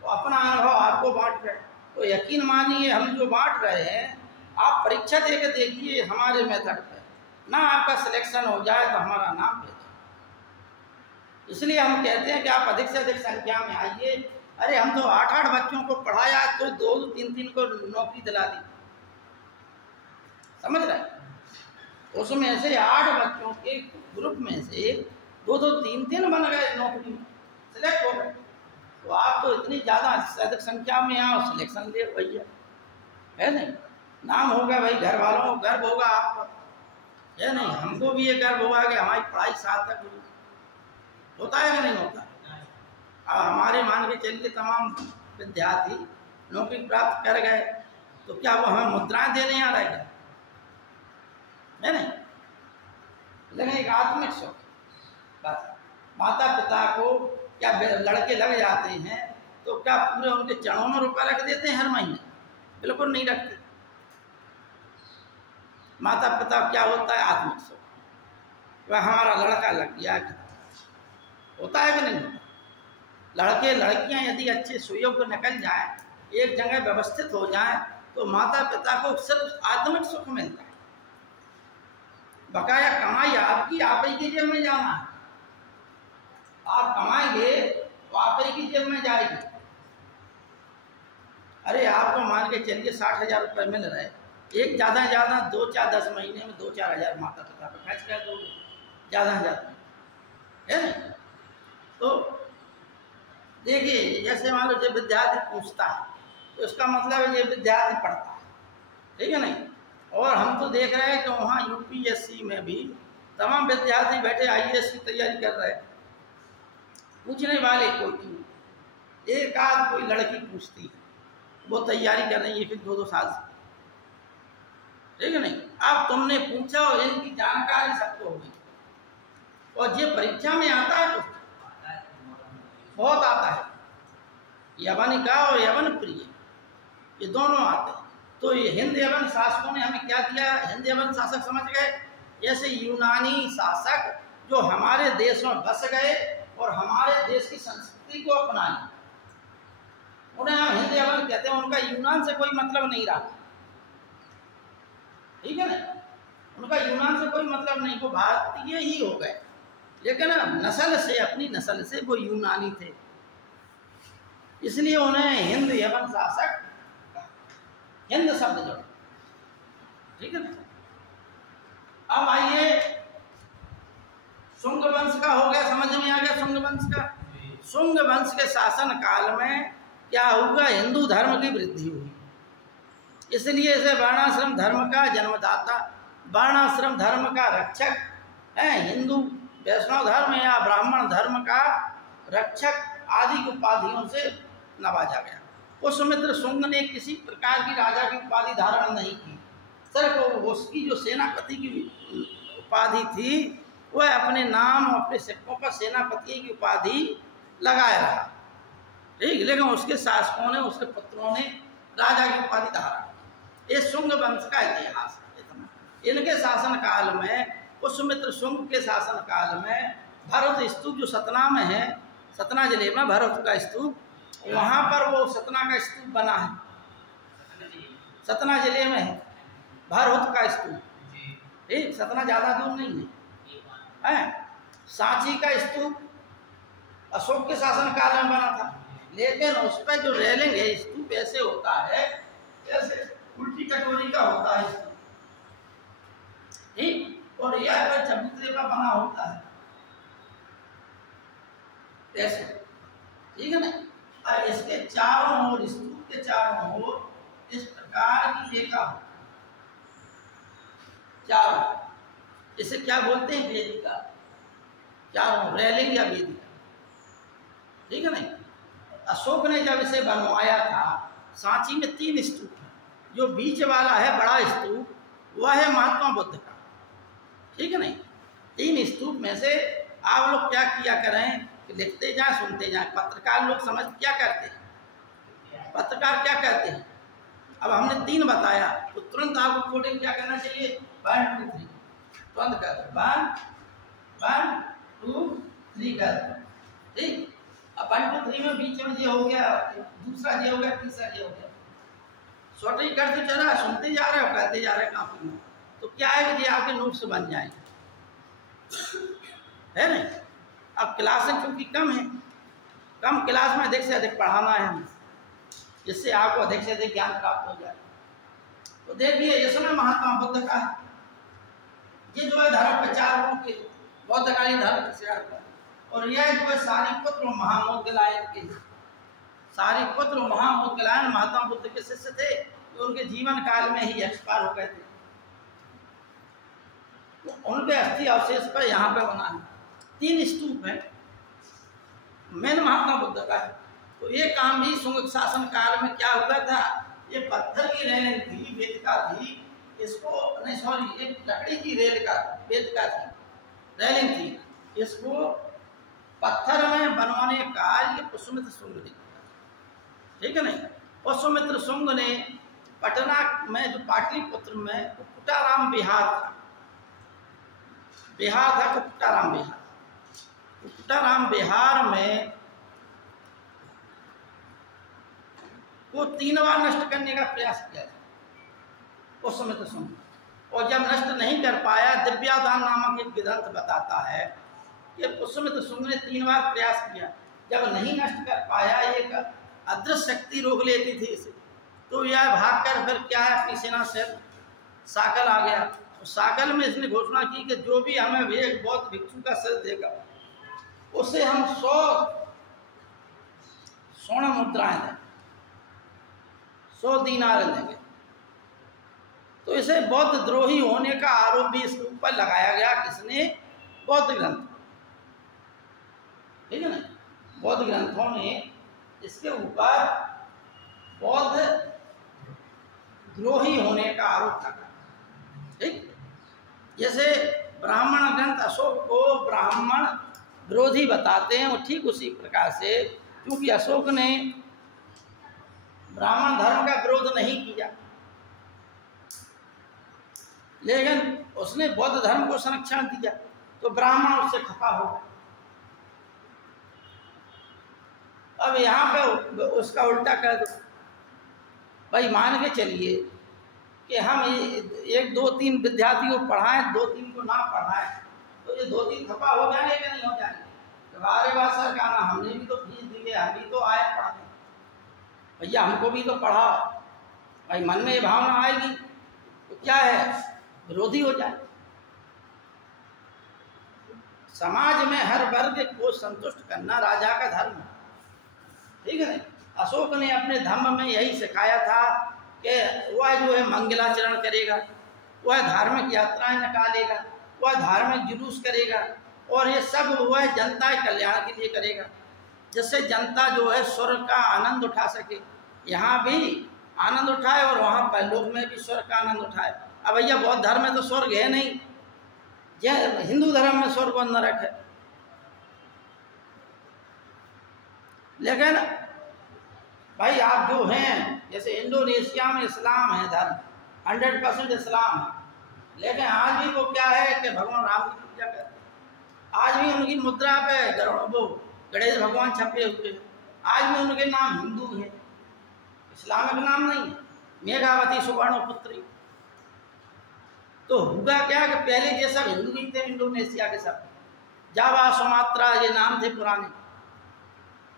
तो अपना अनुभव आपको बांट रहे, तो यकीन मानिए हम जो बांट रहे हैं, आप परीक्षा दे के देखिए हमारे मेथड पे, ना आपका सिलेक्शन हो जाए तो हमारा नाम भेजें। इसलिए हम कहते हैं कि आप अधिक से अधिक संख्या में आइए। अरे हम तो 8-8 बच्चों को पढ़ाया तो 2-3 को नौकरी दिला दी, समझ रहे? उसमें से 8 बच्चों के ग्रुप में से 2-2, 3-3 बन गए, नौकरी सिलेक्ट हो गए। तो आप तो इतनी ज़्यादा अधिक संख्या में आओ, सिलेक्शन ले भैया, है नहीं, नाम होगा भाई, घर वालों को गर्व होगा आप पर, है नहीं। हमको भी ये गर्व होगा कि हमारी पढ़ाई सार्थक हुई, होता है कि नहीं होता? अब हमारे मान के चलिए तमाम विद्यार्थी नौकरी प्राप्त कर गए, तो क्या वो हमें मुद्राएं देने आ रहे हैं? है नहीं, लेकिन एक आत्मिक सुख, बस माता पिता को क्या लड़के लग जाते हैं तो क्या पूरे उनके चरणों में रुपया रख देते हैं हर महीने? बिल्कुल नहीं रखते। माता पिता क्या होता है? आत्मिक सुख, वह हमारा लड़का लग गया, होता है कि नहीं होता? लड़के लड़कियां यदि अच्छे सुयोग्य निकल जाएं, एक जगह व्यवस्थित हो जाएं, तो माता पिता को सिर्फ आत्मिक सुख मिलता है। बकाया कमाई आपकी, आप ही की जेब में जाना है। आप कमाएंगे तो आप ही की जेब में जाएगी। अरे आपको मान के चलिए 60,000 रुपये मिल रहे, एक ज़्यादा से ज़्यादा 2-4-10 महीने में 2-4 हज़ार माता पिता पर खर्च कर दोगे, ज़्यादा से ज़्यादा, है ना? तो देखिए जैसे मान लो जब विद्यार्थी पूछता है तो इसका मतलब है ये विद्यार्थी पढ़ता है, ठीक है नहीं। और हम तो देख रहे हैं कि वहाँ यूपीएससी में भी तमाम विद्यार्थी बैठे आईएएस की तैयारी कर रहे हैं। पूछने वाले कोई एक आध कोई लड़की पूछती है, वो तैयारी कर रही है फिर 2-2 साल से, ठीक है नहीं। अब तुमने पूछा और इनकी जानकारी सबको होगी, और ये परीक्षा में आता है तो बहुत आता है। यवनिका और यवन प्रिय ये दोनों आते हैं। तो ये हिंद यवन शासकों ने हमें क्या दिया? हिंद यवन शासक समझ गए, जैसे यूनानी शासक जो हमारे देश में बस गए और हमारे देश की संस्कृति को अपनाए, उन्हें हम हिंद यवन कहते हैं। उनका यूनान से कोई मतलब नहीं रहा, ठीक है ना। उनका यूनान से कोई मतलब नहीं, वो भारतीय ही हो गए, लेकिन नस्ल से, अपनी नस्ल से वो यूनानी थे, इसलिए उन्हें हिंद यवन शासक, हिंद शब्द जोड़, ठीक है ना। अब आइए शुंग वंश का हो गया, समझ में आ गया शुंग वंश का। शुंग वंश के शासन काल में क्या हुआ? हिंदू धर्म की वृद्धि हुई, इसलिए इसे वर्णाश्रम धर्म का जन्मदाता, वर्णाश्रम धर्म का रक्षक है, हिंदू वैष्णव धर्म या ब्राह्मण धर्म का रक्षक आदि उपाधियों से नवाजा गया। पुष्यमित्र शुंग ने किसी प्रकार की राजा की उपाधि धारण नहीं की, सिर्फ उसकी जो सेनापति की उपाधि थी वह अपने नाम और अपने सिक्कों पर सेनापति की उपाधि लगाए रहा, ठीक। लेकिन उसके शासकों ने, उसके पुत्रों ने राजा की उपाधि धारण। ये शुंग वंश का इतिहास है। इनके शासन काल में, पुष्यमित्र शुंग के शासन काल में, भरत स्तूप जो सतना में है, सतना जिले में भरत का स्तूप, वहां पर वो सतना का स्तूप बना है, सतना जिले में है भरत का स्तूप, ठीक। सतना ज्यादा दूर नहीं है। सांची का स्तूप अशोक के शासन काल में बना था, लेकिन उस पर जो रेलिंग है, स्तूप ऐसे होता है, ऐसे उल्टी कटोरी का होता है स्तूप, ठीक। और यह पर चबूतरे का बना होता है ऐसे, ठीक है ना। और इसके चारों ओर, स्तूप के चारों ओर इस प्रकार की रेखा हो, चारों, इसे क्या बोलते हैं? वेदिका, चारों रेलिंग या वेदिका, ठीक है ना। अशोक ने जब इसे बनवाया था, सांची में 3 स्तूप है, जो बीच वाला है बड़ा स्तूप वह है महात्मा बुद्ध का, ठीक है नहीं। 3 स्तूप में से आप लोग क्या किया करें कि लिखते जाएं, सुनते जाएं। पत्रकार लोग समझ क्या करते हैं, पत्रकार क्या कहते हैं? अब हमने 3 बताया तो तुरंत आपको कोडिंग क्या करना चाहिए? 1 2 3 तुरंत कर, 1 2 3 कर, ठीक। अब 1 2 3 में बीच में ये हो गया, दूसरा ये हो गया, तीसरा ये हो गया, शॉर्टिंग करते चला, सुनते जा रहे हो, कहते जा रहे काफी में, तो क्या है कि ये आपके नोट्स बन जाएंगे, है नहीं। अब क्लासें चूंकि कम है, कम क्लास में अधिक से अधिक पढ़ाना है हमें, जिससे आपको अधिक से अधिक ज्ञान प्राप्त हो जाए। तो देखिए इसमें महात्मा बुद्ध का है, ये जो है धर्म प्रचारकों के बौद्धकालीन धर्म प्रचार, और यह जो है सारिपुत्र महामोदगलायन के, सारिपुत्र महामोदगलायन महात्मा बुद्ध के शिष्य थे, तो उनके जीवन काल में ही एक्सपायर हो गए थे। तो उनके अस्थि अवशेष पर यहाँ पे बना है 3 स्तूप है, मेन महात्मा बुद्ध का है। तो ये काम भी शुंग शासन काल में क्या हुआ था? ये पत्थर की रेलिंग थी, वेदिका थी, इसको नहीं सॉरी, एक लकड़ी की वेदिका थी, रेलिंग थी, इसको पत्थर में बनवाने का ये पुष्यमित्र शुंग ने किया, ठीक है नहीं। पुष्यमित्र शुंग ने पटना में, जो पाटलिपुत्र में कुक्कुटाराम विहार था, बिहार था कुक्कुटाराम बिहार, कुक्कुटाराम बिहार में वो 3 बार नष्ट करने का प्रयास किया था पुष्यमित्र शुंग, और जब नष्ट नहीं कर पाया, दिव्यादान नामक एक ग्रंथ बताता है कि पुष्यमित्र शुंग ने 3 बार प्रयास किया, जब नहीं नष्ट कर पाया, एक अदृश्य शक्ति रोक लेती थी इसे, तो यह भागकर फिर क्या है, अपनी सेना से साकल आ गया। साकल में इसने घोषणा की कि जो भी हमें एक बौद्ध भिक्षु का सिर देगा, उसे हम 100 स्वर्ण मुद्राएं देंगे, 100 दीनार देंगे। तो इसे बौद्ध द्रोही होने का आरोप भी इसके ऊपर लगाया गया। किसने? बौद्ध ग्रंथ, ठीक है ना, बौद्ध ग्रंथों ने इसके ऊपर बौद्ध द्रोही होने का आरोप लगा। ठीक, जैसे ब्राह्मण ग्रंथ अशोक को ब्राह्मण विरोधी बताते हैं, वो ठीक उसी प्रकार से, क्योंकि अशोक ने ब्राह्मण धर्म का विरोध नहीं किया, लेकिन उसने बौद्ध धर्म को संरक्षण दिया, तो ब्राह्मण उससे खफा हो गए। अब यहाँ पे उसका उल्टा कर दो भाई, मान के चलिए कि हम 1 2 3 विद्यार्थी को पढ़ाएं, 2 3 को ना पढ़ाएं, तो ये 2 3 खफा हो जाएंगे कि नहीं हो जाएंगे? अरे वाह सर, का ना, हमने भी तो फीस दी है, हम भी तो आए पढ़ाने, भैया हमको भी तो पढ़ाओ। भाई मन में ये भावना आएगी तो क्या है, विरोधी हो जाए। समाज में हर वर्ग को संतुष्ट करना राजा का धर्म है, ठीक है ना। अशोक ने अपने धर्म में यही सिखाया था कि वह जो है मंगलाचरण करेगा, वह धार्मिक यात्राएं निकालेगा, वह धार्मिक जुलूस करेगा, और ये सब वह जनता के कल्याण के लिए करेगा, जिससे जनता जो है स्वर्ग का आनंद उठा सके, यहाँ भी आनंद उठाए और वहाँ परलोक में भी स्वर्ग का आनंद उठाए। अब भैया बौद्ध धर्म में तो स्वर्ग है नहीं, हिंदू धर्म में स्वर्ग और नरक है। लेकिन भाई आप जो हैं, जैसे इंडोनेशिया में इस्लाम है धर्म, 100% इस्लाम है, लेकिन आज भी वो क्या है कि भगवान राम की पूजा करते हैं। आज भी उनकी मुद्रा पे वो गणेश भगवान छपे हुए हैं, आज भी उनके नाम हिंदू हैं, इस्लामिक नाम नहीं है, मेघावती सुवर्ण पुत्री। तो हुआ क्या कि पहले ये सब हिंदू ही थे, इंडोनेशिया के सब, जावा सुमात्रा ये नाम थे पुराने।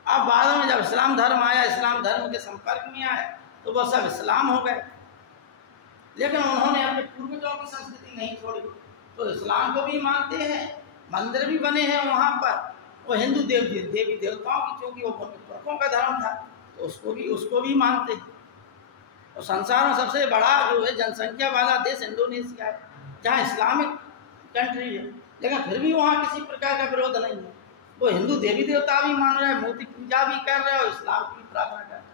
अब बाद में जब इस्लाम धर्म आया, इस्लाम धर्म के संपर्क में आया, तो वह सब इस्लाम हो गए, लेकिन उन्होंने अपने पूर्वजों की संस्कृति नहीं छोड़ी, तो इस्लाम को भी मानते हैं, मंदिर भी बने हैं वहाँ पर, वो हिंदू देवी देवताओं की, क्योंकि वो पुरखों का धर्म था, तो उसको भी मानते हैं। और संसार में सबसे बड़ा जो है जनसंख्या वाला देश इंडोनेशिया है, जहाँ इस्लामिक कंट्री है, लेकिन फिर भी वहाँ किसी प्रकार का विरोध नहीं है। वो हिंदू देवी देवता भी मान रहे हैं, मूर्ति पूजा भी कर रहे हैं, और इस्लाम की प्रार्थना कर रहे हैं।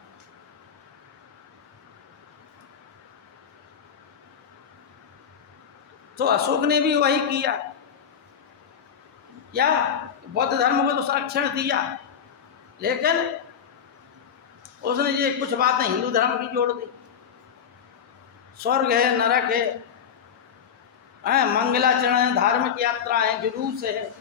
तो अशोक ने भी वही किया, क्या बौद्ध धर्म को तो संरक्षण दिया, लेकिन उसने ये कुछ बातें हिंदू धर्म की जोड़ दी। स्वर्ग है, नरक है, मंगलाचरण है, धार्मिक यात्रा है, जुलूस है,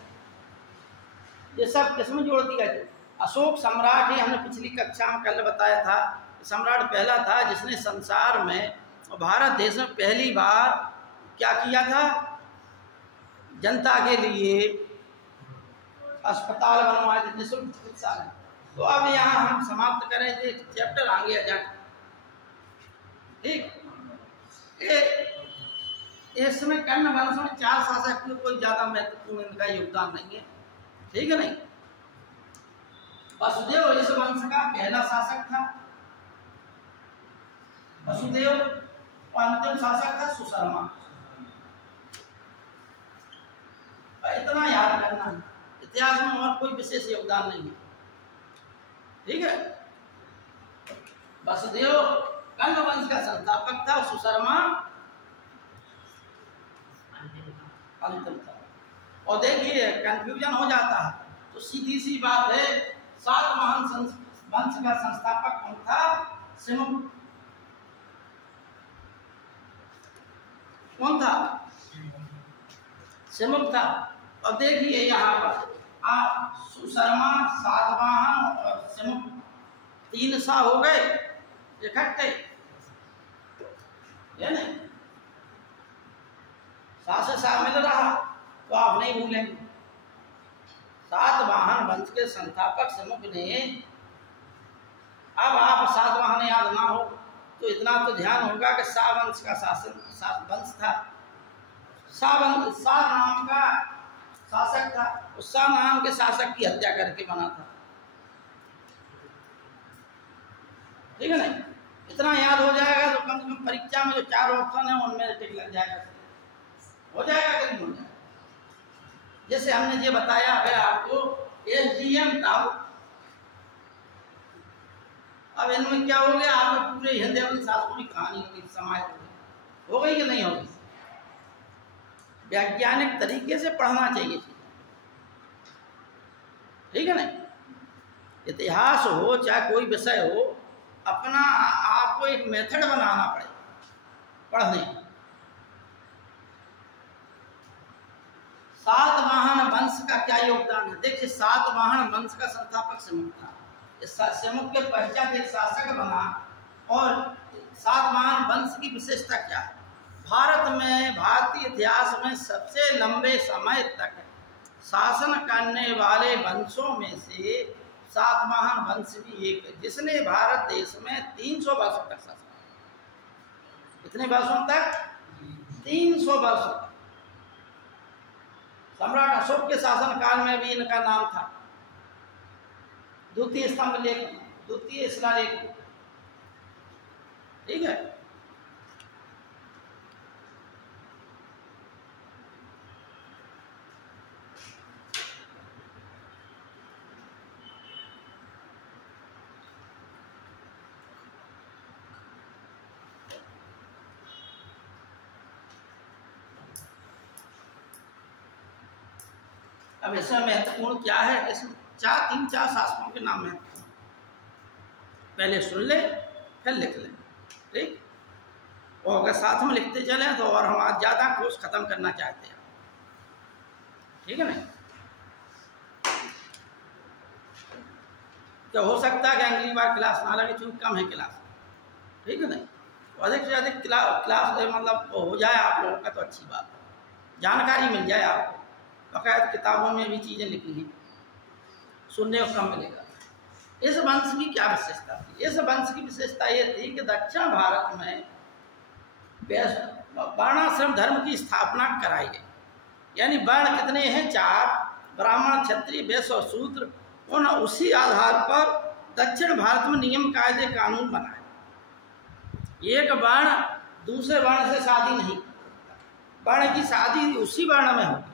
ये सब किसमें जोड़ दिया जाए। अशोक सम्राट ही, हमने पिछली कक्षा में कल बताया था, सम्राट पहला था जिसने संसार में और भारत देश में पहली बार क्या किया था, जनता के लिए अस्पताल बनवाए थे, निःशुल्क चिकित्सा में। तो अब यहाँ हम समाप्त करें, ये चैप्टर आगे आ जाए, ठीक। इसमें कर्ण वंश में 4 शासक की कोई ज्यादा महत्वपूर्ण इनका योगदान नहीं है, ठीक है नहीं। वसुदेव इस वंश का पहला शासक था, वसुदेव, और अंतिम शासक था सुशर्मा। इतना याद करना है, इतिहास में और कोई विशेष योगदान नहीं है, ठीक है। वसुदेव कर्ण वंश का संस्थापक था, सुशर्मा अंतिम था। और देखिए कंफ्यूजन हो जाता है, तो सीधी सी बात है, सातवाहन वंश का संस्थापक कौन था? सिमुक। कौन था? सिमुक था। और देखिए यहाँ पर आप सुशर्मा, सातवाहन और सिमुक 3 सा हो गए इकट्ठे, से सा मिल रहा, तो आप नहीं भूलेंगे। सातवाहन वंश के संस्थापक सिमुक ने, अब आप सातवाहन याद ना हो तो इतना तो ध्यान होगा कि सा वंश का शासन वंश था, सा नाम का शासक था, उस सा नाम के शासक की हत्या करके बना था। ठीक है नहीं? इतना याद हो जाएगा तो कम से कम परीक्षा में जो 4 ऑप्शन है उनमें टिक लग जाएगा। हो जाएगा कि नहीं हो जाएगा? जैसे हमने ये बताया है आपको SGM टाउ। अब इनमें क्या हो गया, आपने पूरे हिंदी शास्त्रों की कहानी होगी, समाज हो गई कि नहीं होगी? वैज्ञानिक तरीके से पढ़ना चाहिए, ठीक है नहीं? इतिहास हो चाहे कोई विषय हो, अपना आपको एक मेथड बनाना पड़ेगा पढ़ने। सातवाहन वंश का क्या योगदान है? देखिए, सातवाहन वंश का संस्थापक सिमुक था। इस सिमुक के पश्चात एक शासक बना। और सातवाहन वंश की विशेषता क्या है? भारत में, भारतीय इतिहास में सबसे लंबे समय तक शासन करने वाले वंशों में से सातवाहन वंश भी एक है, जिसने भारत देश में 300 वर्षों तक शासन किया। कितने वर्षों तक? 300 वर्षों तक। सम्राट अशोक के शासन काल में भी इनका नाम था। द्वितीय स्तंभ लेख, द्वितीय शिलालेख, ठीक है? अब इसमें महत्वपूर्ण क्या है? इसमें 3-4 शासकों के नाम महत्वपूर्ण, पहले सुन ले फिर लिख ले, ठीक? और अगर साथ में लिखते चले तो और हम आज ज़्यादा कोर्स खत्म करना चाहते हैं, ठीक है ना? तो हो सकता है कि अगली बार क्लास ना लगे, चूँकि कम है क्लास, ठीक है नहीं? तो अधिक से अधिक क्लास मतलब हो जाए आप लोगों का तो अच्छी बात है, जानकारी मिल जाए आपको। बकायदा किताबों में भी चीज़ें लिखी हैं, सुनने को कम मिलेगा। इस वंश की क्या विशेषता थी? इस वंश की विशेषता ये थी कि दक्षिण भारत में वर्णाश्रम धर्म की स्थापना कराई गई। यानी वर्ण कितने हैं? 4, ब्राह्मण, क्षत्रिय, वैश्य और शूद्र। उन्होंने उसी आधार पर दक्षिण भारत में नियम, कायदे, कानून बनाए। एक वर्ण दूसरे वर्ण से शादी नहीं, वर्ण की शादी उसी वर्ण में होगी,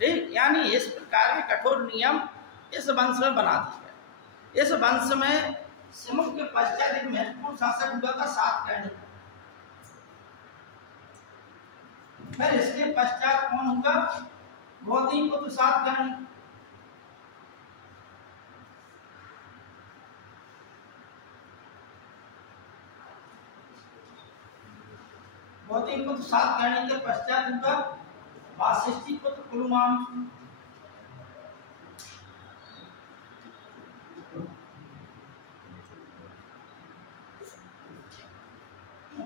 ठीक? यानी इस प्रकार के कठोर नियम इस वंश में बना दिए गए। इस वंश में सिमुक के पश्चात एक महत्वपूर्ण शासक हुआ था सातकर्णी। फिर इसके पश्चात कौन हुआ? गौतमीपुत्र सातकर्णी। गौतमीपुत्र सातकर्णी के पश्चात हुआ वाशिष्ठी पुत्र कुलुमामी।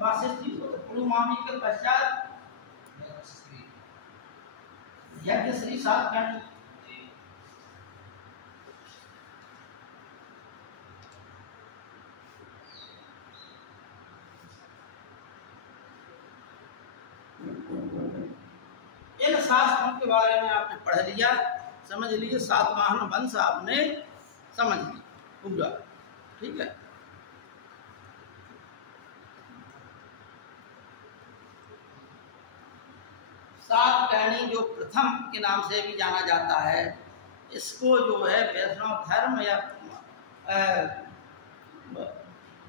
वाशिष्ठी पुत्र कुलुमामी के पश्चात यज्ञश्री सातकर्णी। इन शास्त्रों के बारे में आपने पढ़ लिया, समझ लीजिए, सातवाहन वंश आपने समझ लिया पूरा, ठीक है? सातकर्णी जो प्रथम के नाम से भी जाना जाता है, इसको जो है वैष्णव धर्म या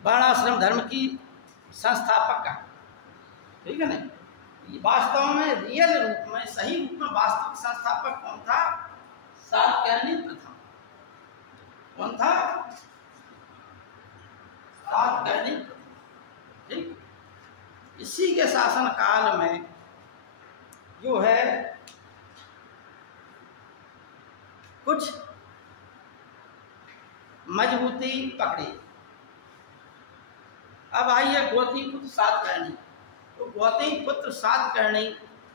वर्णाश्रम धर्म की संस्थापक का, ठीक है ना? वास्तव में रियल रूप में, सही रूप में वास्तविक संस्थापक कौन था? सातकर्णी प्रथम। कौन था? सातकर्णी प्रथम, ठीक? इसी के शासन काल में जो है कुछ मजबूती पकड़ी। अब आइए गौतमीपुत्र सातकर्णी। तो गौतमीपुत्र सातकर्णी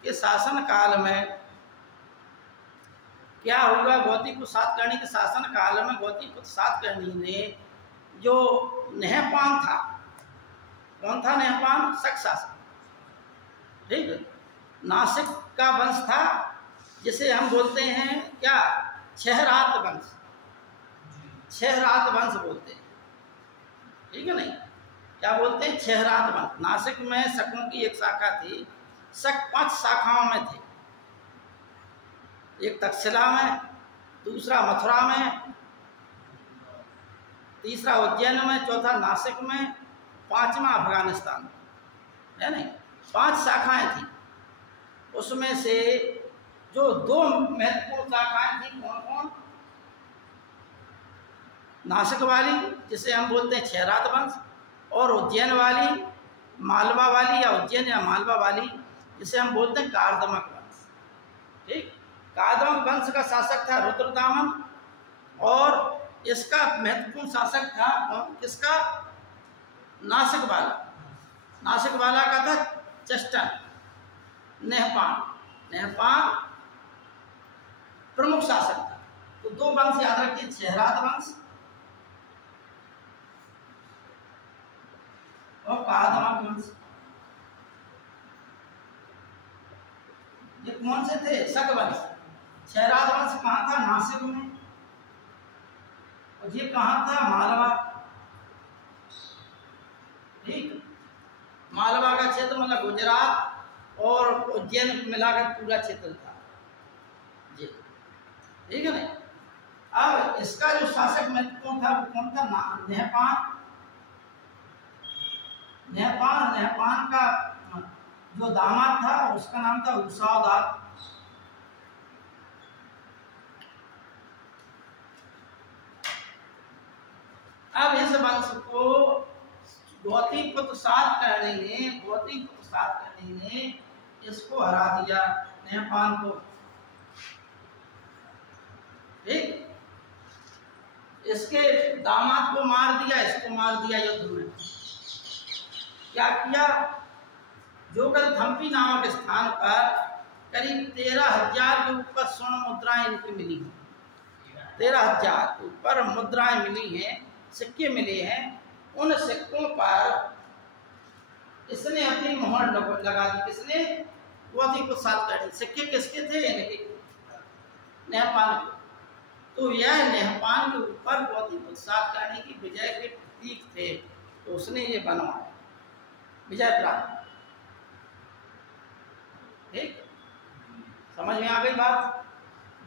के शासन काल में क्या हुआ? गौतमीपुत्र सातकर्णी के शासन काल में गौतमीपुत्र सातकर्णी ने जो नहपान था, कौन था नहपान? शक शासक, ठीक है? नासिक का वंश था, जिसे हम बोलते हैं क्या? छहरात वंश, छहरात वंश बोलते हैं, ठीक है नहीं, क्या बोलते हैं, छहरात वंश। नासिक में शकों की एक शाखा थी, शक 5 शाखाओं में थे, एक तक्षशिला में, दूसरा मथुरा में, तीसरा उज्जैन में, चौथा नासिक में, 5वां अफगानिस्तान में, है नहीं, 5 शाखाएं थी। उसमें से जो 2 महत्वपूर्ण शाखाएं थी, कौन कौन, नासिक वाली जिसे हम बोलते हैं छहरात वंश, और उज्जैन वाली, मालवा वाली या उज्जैन या मालवा वाली जिसे हम बोलते हैं कार्दमक वंश। ठीक, कार्दमक वंश का शासक था रुद्रदामन, और इसका महत्वपूर्ण शासक था किसका, नासिक वाला। नासिक वाला का था चेस्टन नेहपान। नेहपान प्रमुख शासक था। तो 2 वंश याद रखिए, छहरात वंश और कार्दमक वंश। ये कौन से थे, शक वंश। छहरात वंश कहाँ था, नासिक में, और ये कहाँ था, मालवा। ठीक, मालवा का क्षेत्र मतलब गुजरात और उज्जैन मिलाकर पूरा क्षेत्र था जी, ठीक है नहीं। अब इसका जो शासक महत्वपूर्ण था वो कौन था, नेहपान। नेहपान का जो दामाद था उसका नाम था उसावदार। अब इस वंश को गौतमीपुत्र सात कहने ने इसको हरा दिया, नेहपान को। ठीक, इसके दामाद को मार दिया, इसको मार दिया युद्ध में। क्या किया, जोगल थम्पी नामक स्थान पर करीब 13,000 के ऊपर स्वर्ण मुद्राएं इनकी मिली हैं। 13,000 के ऊपर मुद्राएं मिली हैं, सिक्के मिले हैं। उन सिक्कों पर इसने अपनी मोहर लगा दी। किसने, गौतमीपुत्र सातकर्णी। सिक्के किसके थे, इनके, नेहपान के। तो यह नेहपान के ऊपर गौतमीपुत्र सातकर्णी की विजय के प्रतीक थे, तो उसने ये बनवाया, विजय प्राप्त। ठीक, समझ में आ गई बात।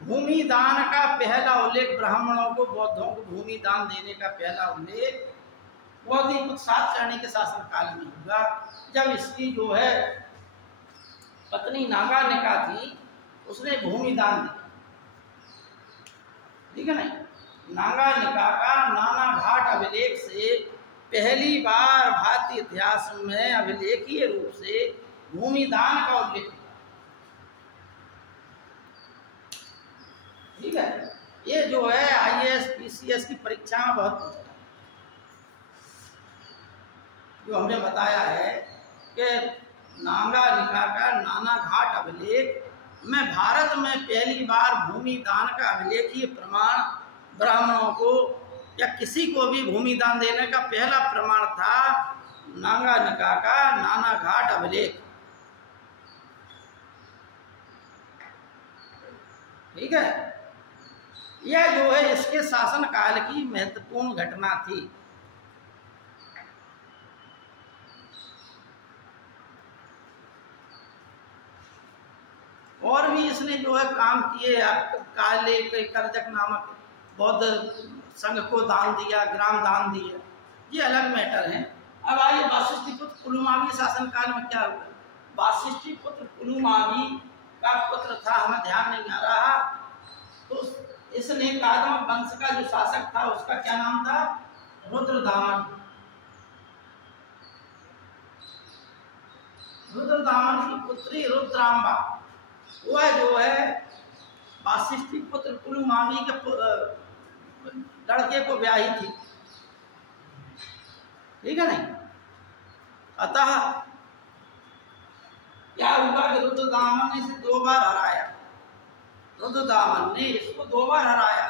भूमि दान का पहला उल्लेख, ब्राह्मणों को, बौद्धों को भूमि दान देने का पहला उल्लेख गौतमीपुत्र सातकर्णी के शासन काल में हुआ, जब इसकी जो है पत्नी नागानिका थी, उसने भूमि दान दिया। ठीक है नहीं, नागानिका का नाना घाट अभिलेख से पहली बार भारतीय इतिहास में अभिलेखीय रूप से भूमि दान का उल्लेख हुआ। ठीक है, ये जो है IAS PCS की परीक्षा में बहुत पूछा, जो हमने बताया है कि नागानिका का नाना घाट अभिलेख में भारत में पहली बार भूमि दान का अभिलेखीय प्रमाण ब्राह्मणों को या किसी को भी भूमि दान देने का पहला प्रमाण था नागानिका का नाना घाट अभिलेख। ठीक है, यह जो है इसके शासन काल की महत्वपूर्ण घटना थी। और भी इसने जो है काम किए, काले करजक नामक बौद्ध संघ को दान दिया, ग्राम दान दिया, ये अलग मैटर है। अब आइए वाशिष्ठीपुत्र पुलुमावी शासन काल में क्या हुआ। वाशिष्ठीपुत्र पुलुमावी का पुत्र था, हमें ध्यान नहीं आ रहा, तो इसने कार्दमक वंश का जो शासक था उसका क्या नाम था, रुद्रदामन। रुद्रदामन की पुत्री रुद्रांबा, वह जो है वाशिष्ठीपुत्र पुलुमावी के लड़के को ब्याही थी। ठीक है नहीं, अतः क्या हुआ कि रुद्रदामन ने इसे 2 बार हराया। रुद्रदामन ने इसको 2 बार हराया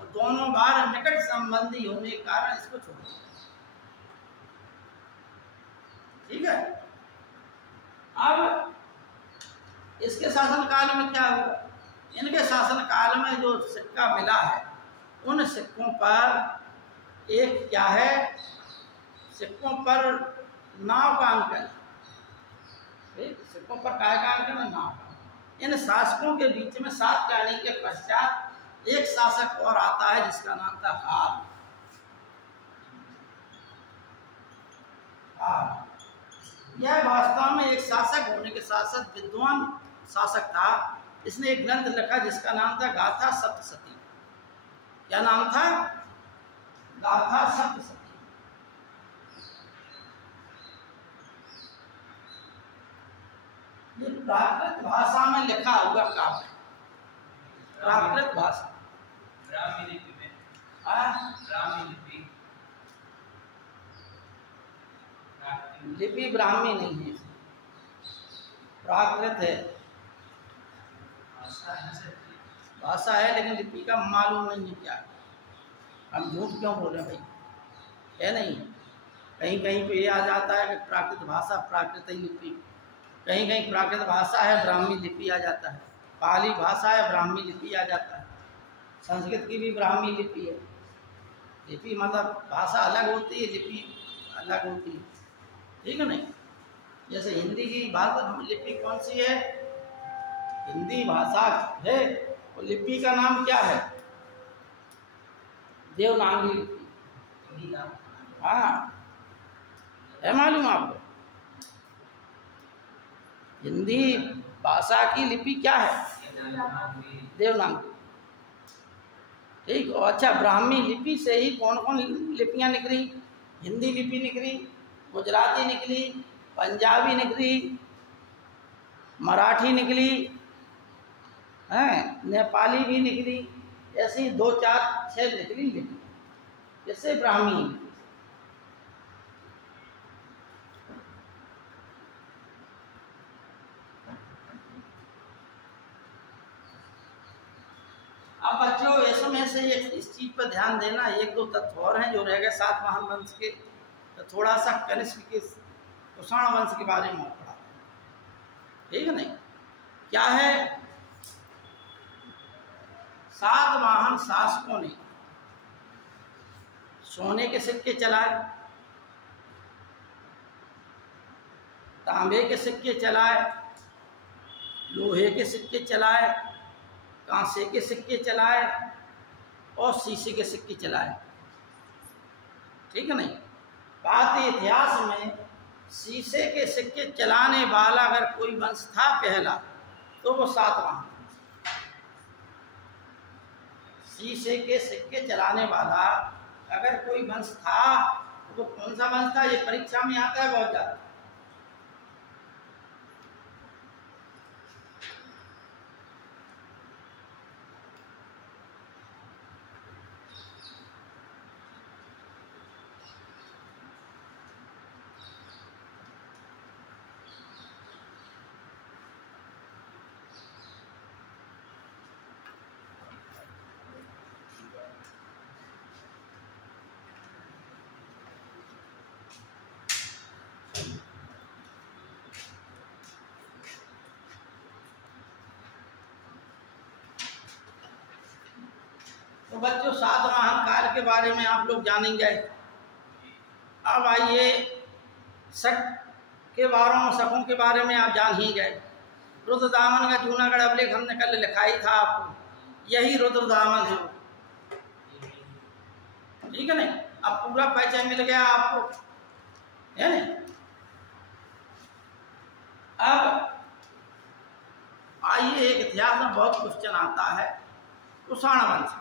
और दोनों बार निकट संबंधी होने के कारण इसको छोड़ दिया। ठीक है, अब इसके शासन काल में क्या हुआ, इनके शासन काल में जो सिक्का मिला है उन सिक्कों पर एक क्या है, सिक्कों पर नाव का अंकन, सिक्कों पर काय का अंकन है? नाव का। इन शासकों के बीच में 7 कहने के पश्चात एक शासक और आता है जिसका नाम था हाल। यह वास्तव में एक शासक होने के साथ साथ विद्वान शासक था। इसने एक ग्रंथ लिखा जिसका नाम था गाथा सप्तशती। क्या नाम था? गाथा सप्तशती। ये प्राकृत भाषा में लिखा हुआ काव्य, प्राकृत भाषा, ब्राह्मी लिपि में। ब्राह्मी लिपि, लिपि ब्राह्मी नहीं है, प्राकृत है। भाषा है ना सर? भाषा है लेकिन लिपि का मालूम नहीं है क्या। हम झूठ क्यों बोल रहे हैं भाई? है नहीं, कहीं कहीं पे ये आ जाता है कि प्राकृत भाषा प्राकृत लिपि, कहीं कहीं प्राकृत भाषा है ब्राह्मी लिपि आ जाता है, पाली भाषा है ब्राह्मी लिपि आ जाता है, संस्कृत की भी ब्राह्मी लिपि है। लिपि मतलब भाषा अलग होती है, लिपि अलग होती है, ठीक है नहीं? जैसे हिंदी की भाषा लिपि कौन सी है? हिंदी भाषा है, और लिपि का नाम क्या है? देवनागरी लिपि। हाँ, है मालूम आपको? हिंदी भाषा की लिपि क्या है? देवनागरी। ठीक। और अच्छा, ब्राह्मी लिपि से ही कौन कौन लिपियां निकली? हिंदी लिपि निकली, गुजराती निकली, पंजाबी निकली, मराठी निकली, हैं, नेपाली भी निकली, ऐसी 2, 4, 6 निकली लिपि, जैसे ब्राह्मी लिपि। अब बच्चों इसमें से इस चीज पर ध्यान देना, 1-2 तत्व और हैं जो रह गए सातवाहन वंश के। तो थोड़ा सा कनिष्क के कुषाण वंश के बारे में पढ़ा, ठीक है नहीं? क्या है? सातवाहन शासकों ने सोने के सिक्के चलाए, तांबे के सिक्के चलाए, लोहे के सिक्के चलाए, कांसे के सिक्के चलाए और शीशे के सिक्के चलाए, ठीक है नहीं? भारतीय इतिहास में शीशे के सिक्के चलाने वाला अगर कोई वंश था पहला, तो वो सातवाहन। शीशे के सिक्के चलाने वाला अगर कोई वंश था तो कौन सा वंश था? ये परीक्षा में आता है बहुत ज्यादा। तो बच्चों सातवाहन काल के बारे में आप लोग जानेंगे। अब आइए शक के शकों के बारे में आप जान ही गए। रुद्रदामन का जूनागढ़ अभिलेख हमने कल लिखा ही था आपको, यही रुद्रदामन है, ठीक है नहीं? अब पूरा परिचय मिल गया आपको, है नहीं? अब आइए, एक इतिहास में बहुत क्वेश्चन आता है कुषाण वंश,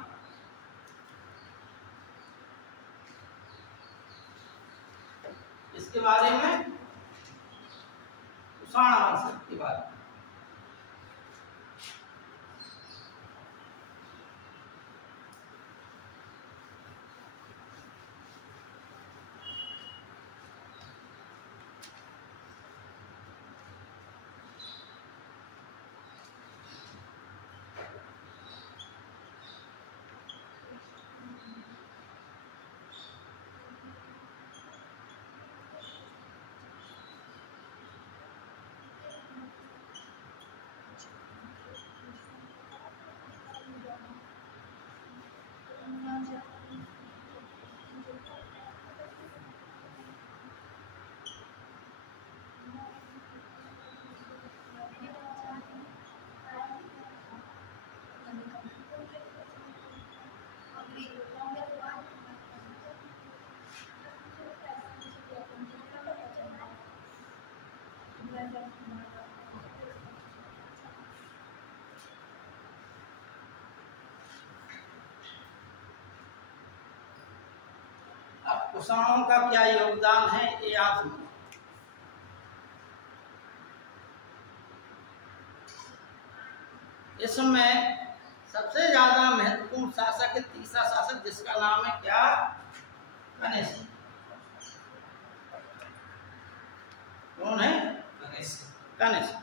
इसके बारे में, कुषाण वंश के बारे में। कुषाणों का क्या योगदान है ये आप सुनो। इसमें सबसे ज्यादा महत्वपूर्ण शासक है तीसरा शासक, जिसका नाम है क्या? कनिष्क। कौन है? कनिष्क।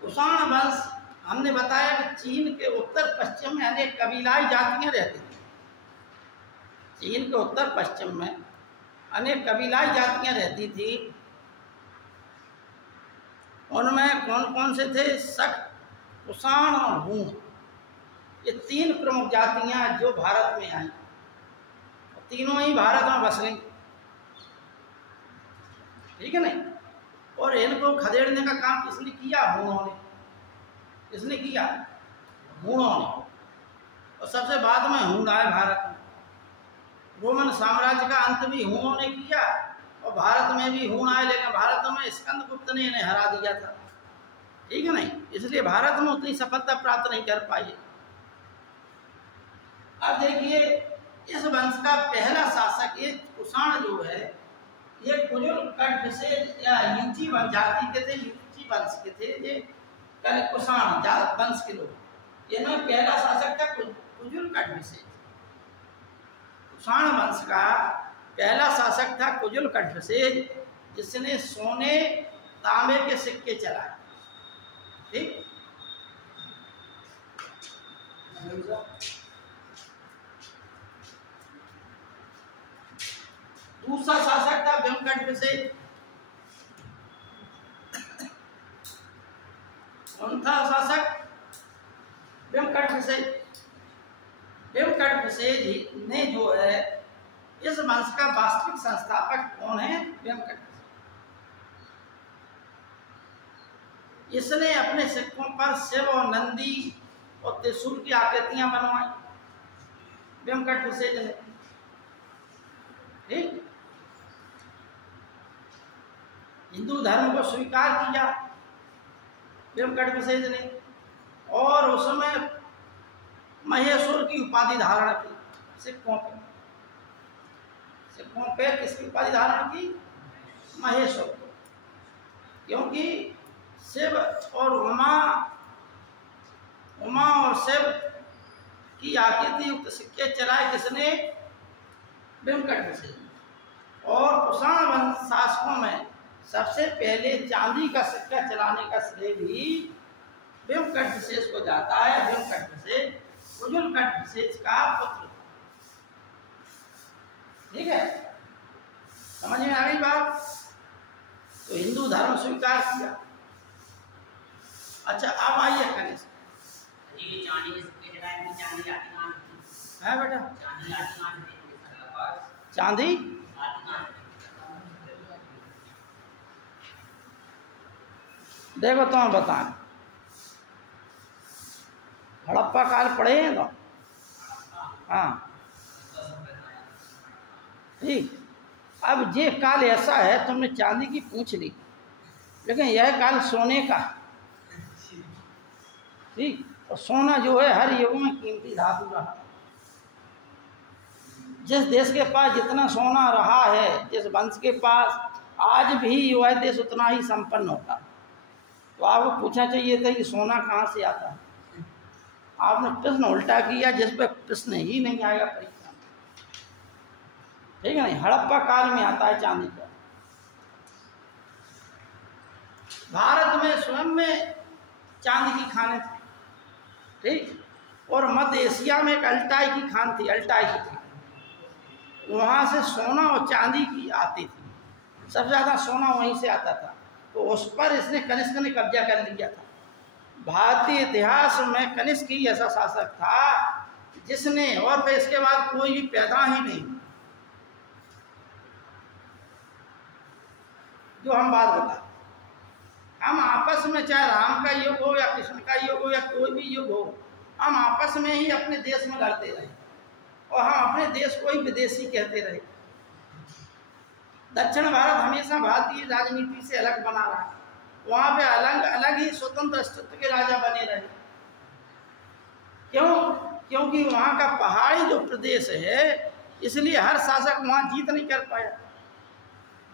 कुषाण वंश, हमने बताया कि चीन के उत्तर पश्चिम में अनेक कबीलाई जातियां रहती थी। चीन के उत्तर पश्चिम में अनेक कबीलाई जातियां रहती थी। उनमें कौन कौन से थे? शक, कुषाण और हूण। ये तीन प्रमुख जातियां जो भारत में आई, तीनों ही भारत में बस गई, ठीक है नहीं? और इनको खदेड़ने का काम किसने किया? हूणों ने। किसने किया? हूणों ने। और सबसे बाद में हूण आए भारत में। रोमन साम्राज्य का अंत भी हूणों ने किया और भारत में भी हूण आए, लेकिन भारत में स्कंदगुप्त ने इन्हें हरा दिया था, ठीक है नहीं? इसलिए भारत में उतनी सफलता प्राप्त नहीं कर पाई। अब देखिए, इस वंश का पहला शासक ये कुषाण जो है, ये कुजुल कण्ठ से या युची जाति के थे, युची वंश के थे ये कुषाण वंश के लोग। इनमें पहला शासक था कुजुल कण्ठ से। कुषाण वंश का पहला शासक था कुजुल कण्ठ से, जिसने सोने तांबे के सिक्के चलाए, ठीक? दूसरा शासक था व्यंकट से। कौन था शासक? व्यंकट से। व्यंकट से ने जो है इस वंश का वास्तविक संस्थापक कौन है? व्यंकट। इसने अपने सिक्कों पर शिव और नंदी और त्रिशूल की आकृतियां बनवाई, व्यंकट से ने, ठीक? हिंदू धर्म को स्वीकार किया व्यंकट विशेष ने, और उसमें महेश्वर की उपाधि धारण की सिक्कों पे। सिक्कों पे किसकी उपाधि धारण की? महेश्वर को। क्योंकि शिव और उमा और शिव की आकृति युक्त सिक्के चलाए किसने? व्यंकट विशेष। और कुषाण वंश शासकों में सबसे पहले चांदी का सिक्का चलाने का श्रेय भी व्यंकट विशेष को जाता है। व्यंकट विशेष कुजुल कण्ठ विशेष का पुत्र, ठीक है? समझ में आ गई बात? तो हिंदू धर्म स्वीकार किया। अच्छा, अब आइए कनिष्क। है बेटा? चांदी देखो, तुम बताएं, हड़प्पा काल पढ़े हैं तो? हाँ, ठीक। अब ये काल ऐसा है, तुमने चांदी की पूछ ली, लेकिन यह काल सोने का, ठीक? और सोना जो है हर युग में कीमती धातु रहा। जिस देश के पास जितना सोना रहा है, जिस वंश के पास, आज भी वह देश उतना ही संपन्न होता। तो आपको पूछना चाहिए था कि सोना कहाँ से आता है। आपने प्रश्न उल्टा किया, जिस पर प्रश्न ही नहीं आएगा परीक्षा में, ठीक है नहीं? हड़प्पा काल में आता है चांदी का। भारत में स्वयं में चांदी की खानें थी, ठीक? और मध्य एशिया में एक अल्टाई की खान थी, अल्टाई की खान। वहाँ से सोना और चांदी की आती थी, सबसे ज़्यादा सोना वहीं से आता था। तो उस पर इसने कनिष्क ने कब्जा कर लिया था। भारतीय इतिहास में कनिष्क ही ऐसा शासक था जिसने, और फिर इसके बाद कोई भी पैदा ही नहीं, जो हम बात बता, हम आपस में चाहे राम का युग हो या कृष्ण का युग हो या कोई भी युग हो, हम आपस में ही अपने देश में लड़ते रहे और हम अपने देश को ही विदेशी कहते रहे। दक्षिण भारत हमेशा भारतीय राजनीति से अलग बना रहा, वहाँ पे अलग अलग ही स्वतंत्र अस्तित्व के राजा बने रहे। क्यों? क्योंकि वहाँ का पहाड़ी जो प्रदेश है, इसलिए हर शासक वहाँ जीत नहीं कर पाया,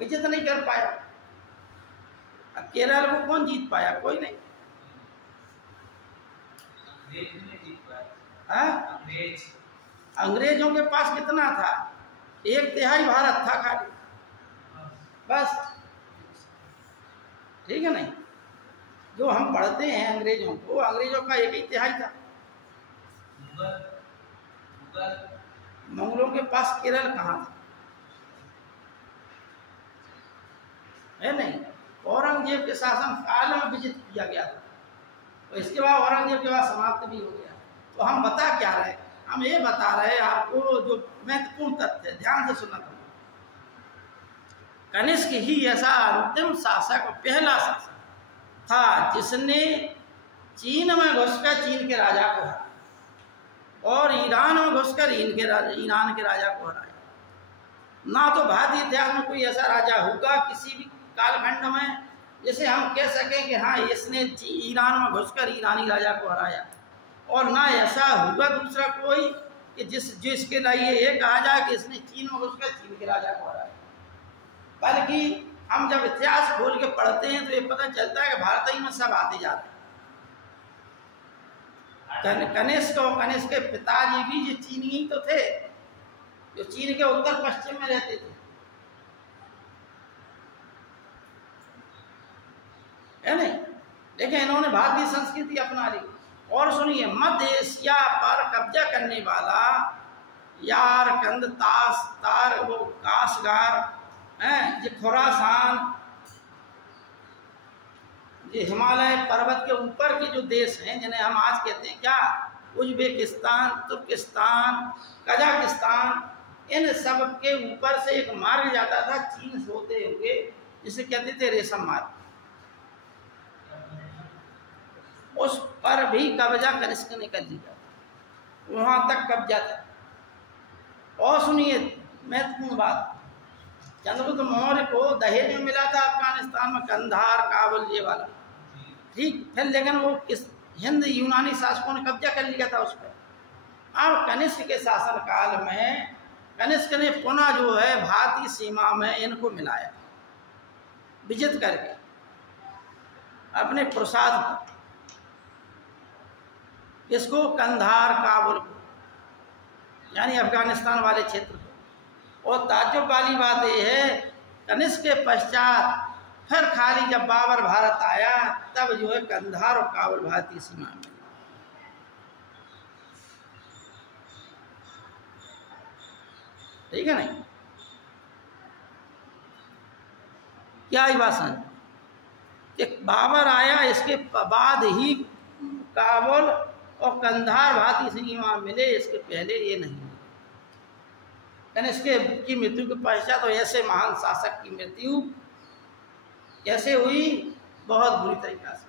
विजित नहीं कर पाया। अब केरल को कौन जीत पाया? कोई नहीं। अंग्रेजों के पास कितना था? 1/3 भारत था खाली, बस। ठीक है नहीं? जो हम पढ़ते हैं अंग्रेजों को, अंग्रेजों का 1/3 था। मंगलों के पास केरल कहाँ था? है नहीं? औरंगजेब के शासन काल में विजित किया गया था, और इसके बाद औरंगजेब के बाद समाप्त भी हो गया। तो हम बता क्या रहे? हम ये बता रहे आपको जो महत्वपूर्ण तथ्य, ध्यान से सुनना। कनिष्क ही ऐसा अंतिम शासक, पहला शासक था जिसने चीन में घुसकर चीन के राजा को हराया और ईरान में घुसकर ईरान के राजा को हराया। ना तो भारतीय इतिहास में कोई ऐसा राजा होगा किसी भी कालखंड में जिसे हम कह सकें कि हाँ इसने ईरान में घुसकर ईरानी राजा को हराया, और ना ऐसा होगा दूसरा कोई कि जिसके लिए ये कहा जाए कि इसने चीन में घुसकर चीन के राजा को हराया। बल्कि हम जब इतिहास खोल के पढ़ते हैं तो ये पता चलता है कि भारत ही में सब आते जाते हैं। कनिष्क और कनिष्क के पिताजी भी जो चीनी ही तो थे, जो चीन के उत्तर पश्चिम में रहते थे, है नहीं? लेकिन इन्होंने भारतीय संस्कृति अपना ली। और सुनिए, मध्य एशिया पर कब्जा करने वाला यारकंद, तार, वो काशगार हैं, जो खुरासान, ये हिमालय पर्वत के ऊपर के जो देश हैं जिन्हें हम आज कहते हैं क्या, उज्बेकिस्तान, तुर्किस्तान, कजाकिस्तान, इन सब के ऊपर से एक मार्ग जाता था चीन से होते हुए, जिसे कहते थे रेशम मार्ग। उस पर भी कब्जा कनिष्क ने कर लिया, वहां तक कब्जा था। और सुनिए महत्वपूर्ण बात, चंद्रगुप्त मौर्य को दहेज में मिला था अफगानिस्तान में कंधार, काबुल, ये वाला, ठीक। फिर लेकिन वो किस हिंद यूनानी शासकों ने कब्जा कर लिया था उस पर। अब कनिष्क के शासन काल में कनिष्क ने पुनः जो है भारतीय सीमा में इनको मिलाया, विजित करके अपने प्रसाद को, इसको कंधार, काबुल को, यानी अफगानिस्तान वाले क्षेत्र को। और ताज्जुब वाली बात यह है, कनिष्क के पश्चात फिर खाली जब बाबर भारत आया तब जो है कंधार और काबुल भारतीय सीमा में। ठीक है नहीं? क्या ही बात समझ कि बाबर आया, इसके बाद ही काबुल और कंधार भारतीय सीमा मिले, इसके पहले ये नहीं। कनिष्क की मृत्यु के पश्चात तो ऐसे महान शासक की मृत्यु कैसे हुई? बहुत बुरी तरीका से।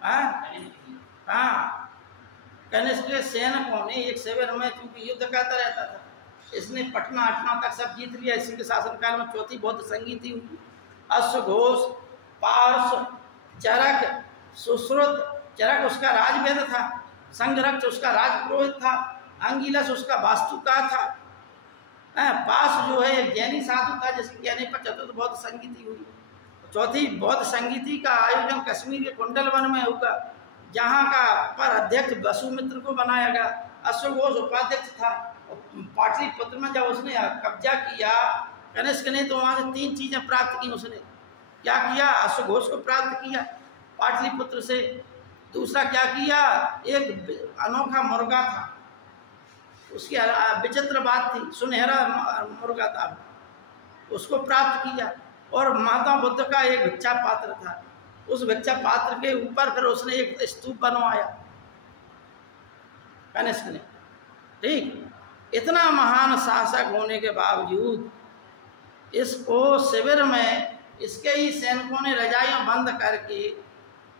हाँ, कनिष्क के सैनिकों ने एक शिविर में, क्योंकि युद्ध करता रहता था, इसने पटना तक सब जीत लिया। इसी के शासनकाल में चौथी बौद्ध संगीति हुई। अश्वघोष, पार्श, चरक, सुश्रुत, चरक उसका राजवेद था, संघरक्ष उसका राजपुरोहित था, अंगिलस उसका वास्तुकार था, पास जो है एक जैनी साधु था जिसके कहने पर चतुर्थ बौद्ध संगीति हुई। चौथी बौद्ध संगीति का आयोजन कश्मीर के कुंडल वन में होगा, जहाँ का पर अध्यक्ष वसुमित्र को बनाया गया। अश्वघोष उपाध्यक्ष था। पाटलिपुत्र में जब उसने कब्जा किया कनिष्क ने, तो वहाँ से 3 चीजें प्राप्त की उसने। क्या किया? अश्वघोष को प्राप्त किया पाटलिपुत्र से। दूसरा क्या किया? एक अनोखा मुर्गा था, उसकी विचित्र बात थी, सुनहरा मुर्गा था, उसको प्राप्त किया। और माता बुद्ध का एक भिक्षा पात्र था, उस भिक्षा पात्र के ऊपर फिर उसने एक स्तूप बनवाया कनिष्क ने। ठीक, इतना महान शासक होने के बावजूद इसको शिविर में इसके ही सैनिकों ने रजाइयां बंद करके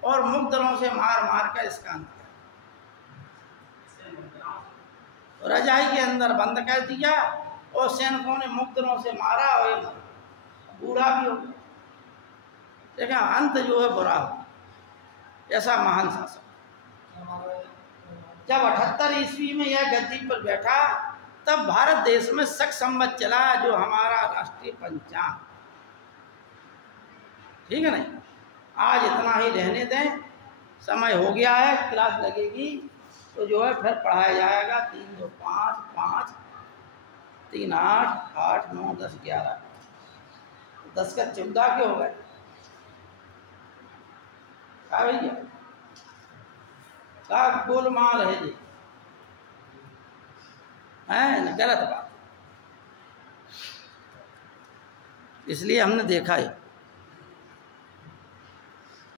और मुग्धरों से मार कर इसका अंत किया। रजाई के अंदर बंद कर दिया और सैनिकों ने मुग्धरों से मारा और ये बूढ़ा भी हो गया। देखा, अंत जो है बुरा हो। ऐसा महान शासक। जब 78 ईस्वी में यह गद्दी पर बैठा तब भारत देश में शक संवत चला, जो हमारा राष्ट्रीय पंचांग। ठीक है नहीं, आज इतना ही रहने दें, समय हो गया है, क्लास लगेगी तो जो है फिर पढ़ाया जाएगा। 3 2 5 5 3 8 8 9 10 11 10 का 14 के हो गए। क्या भैया क्या गोलमाल है जी, है गलत बात, इसलिए हमने देखा है।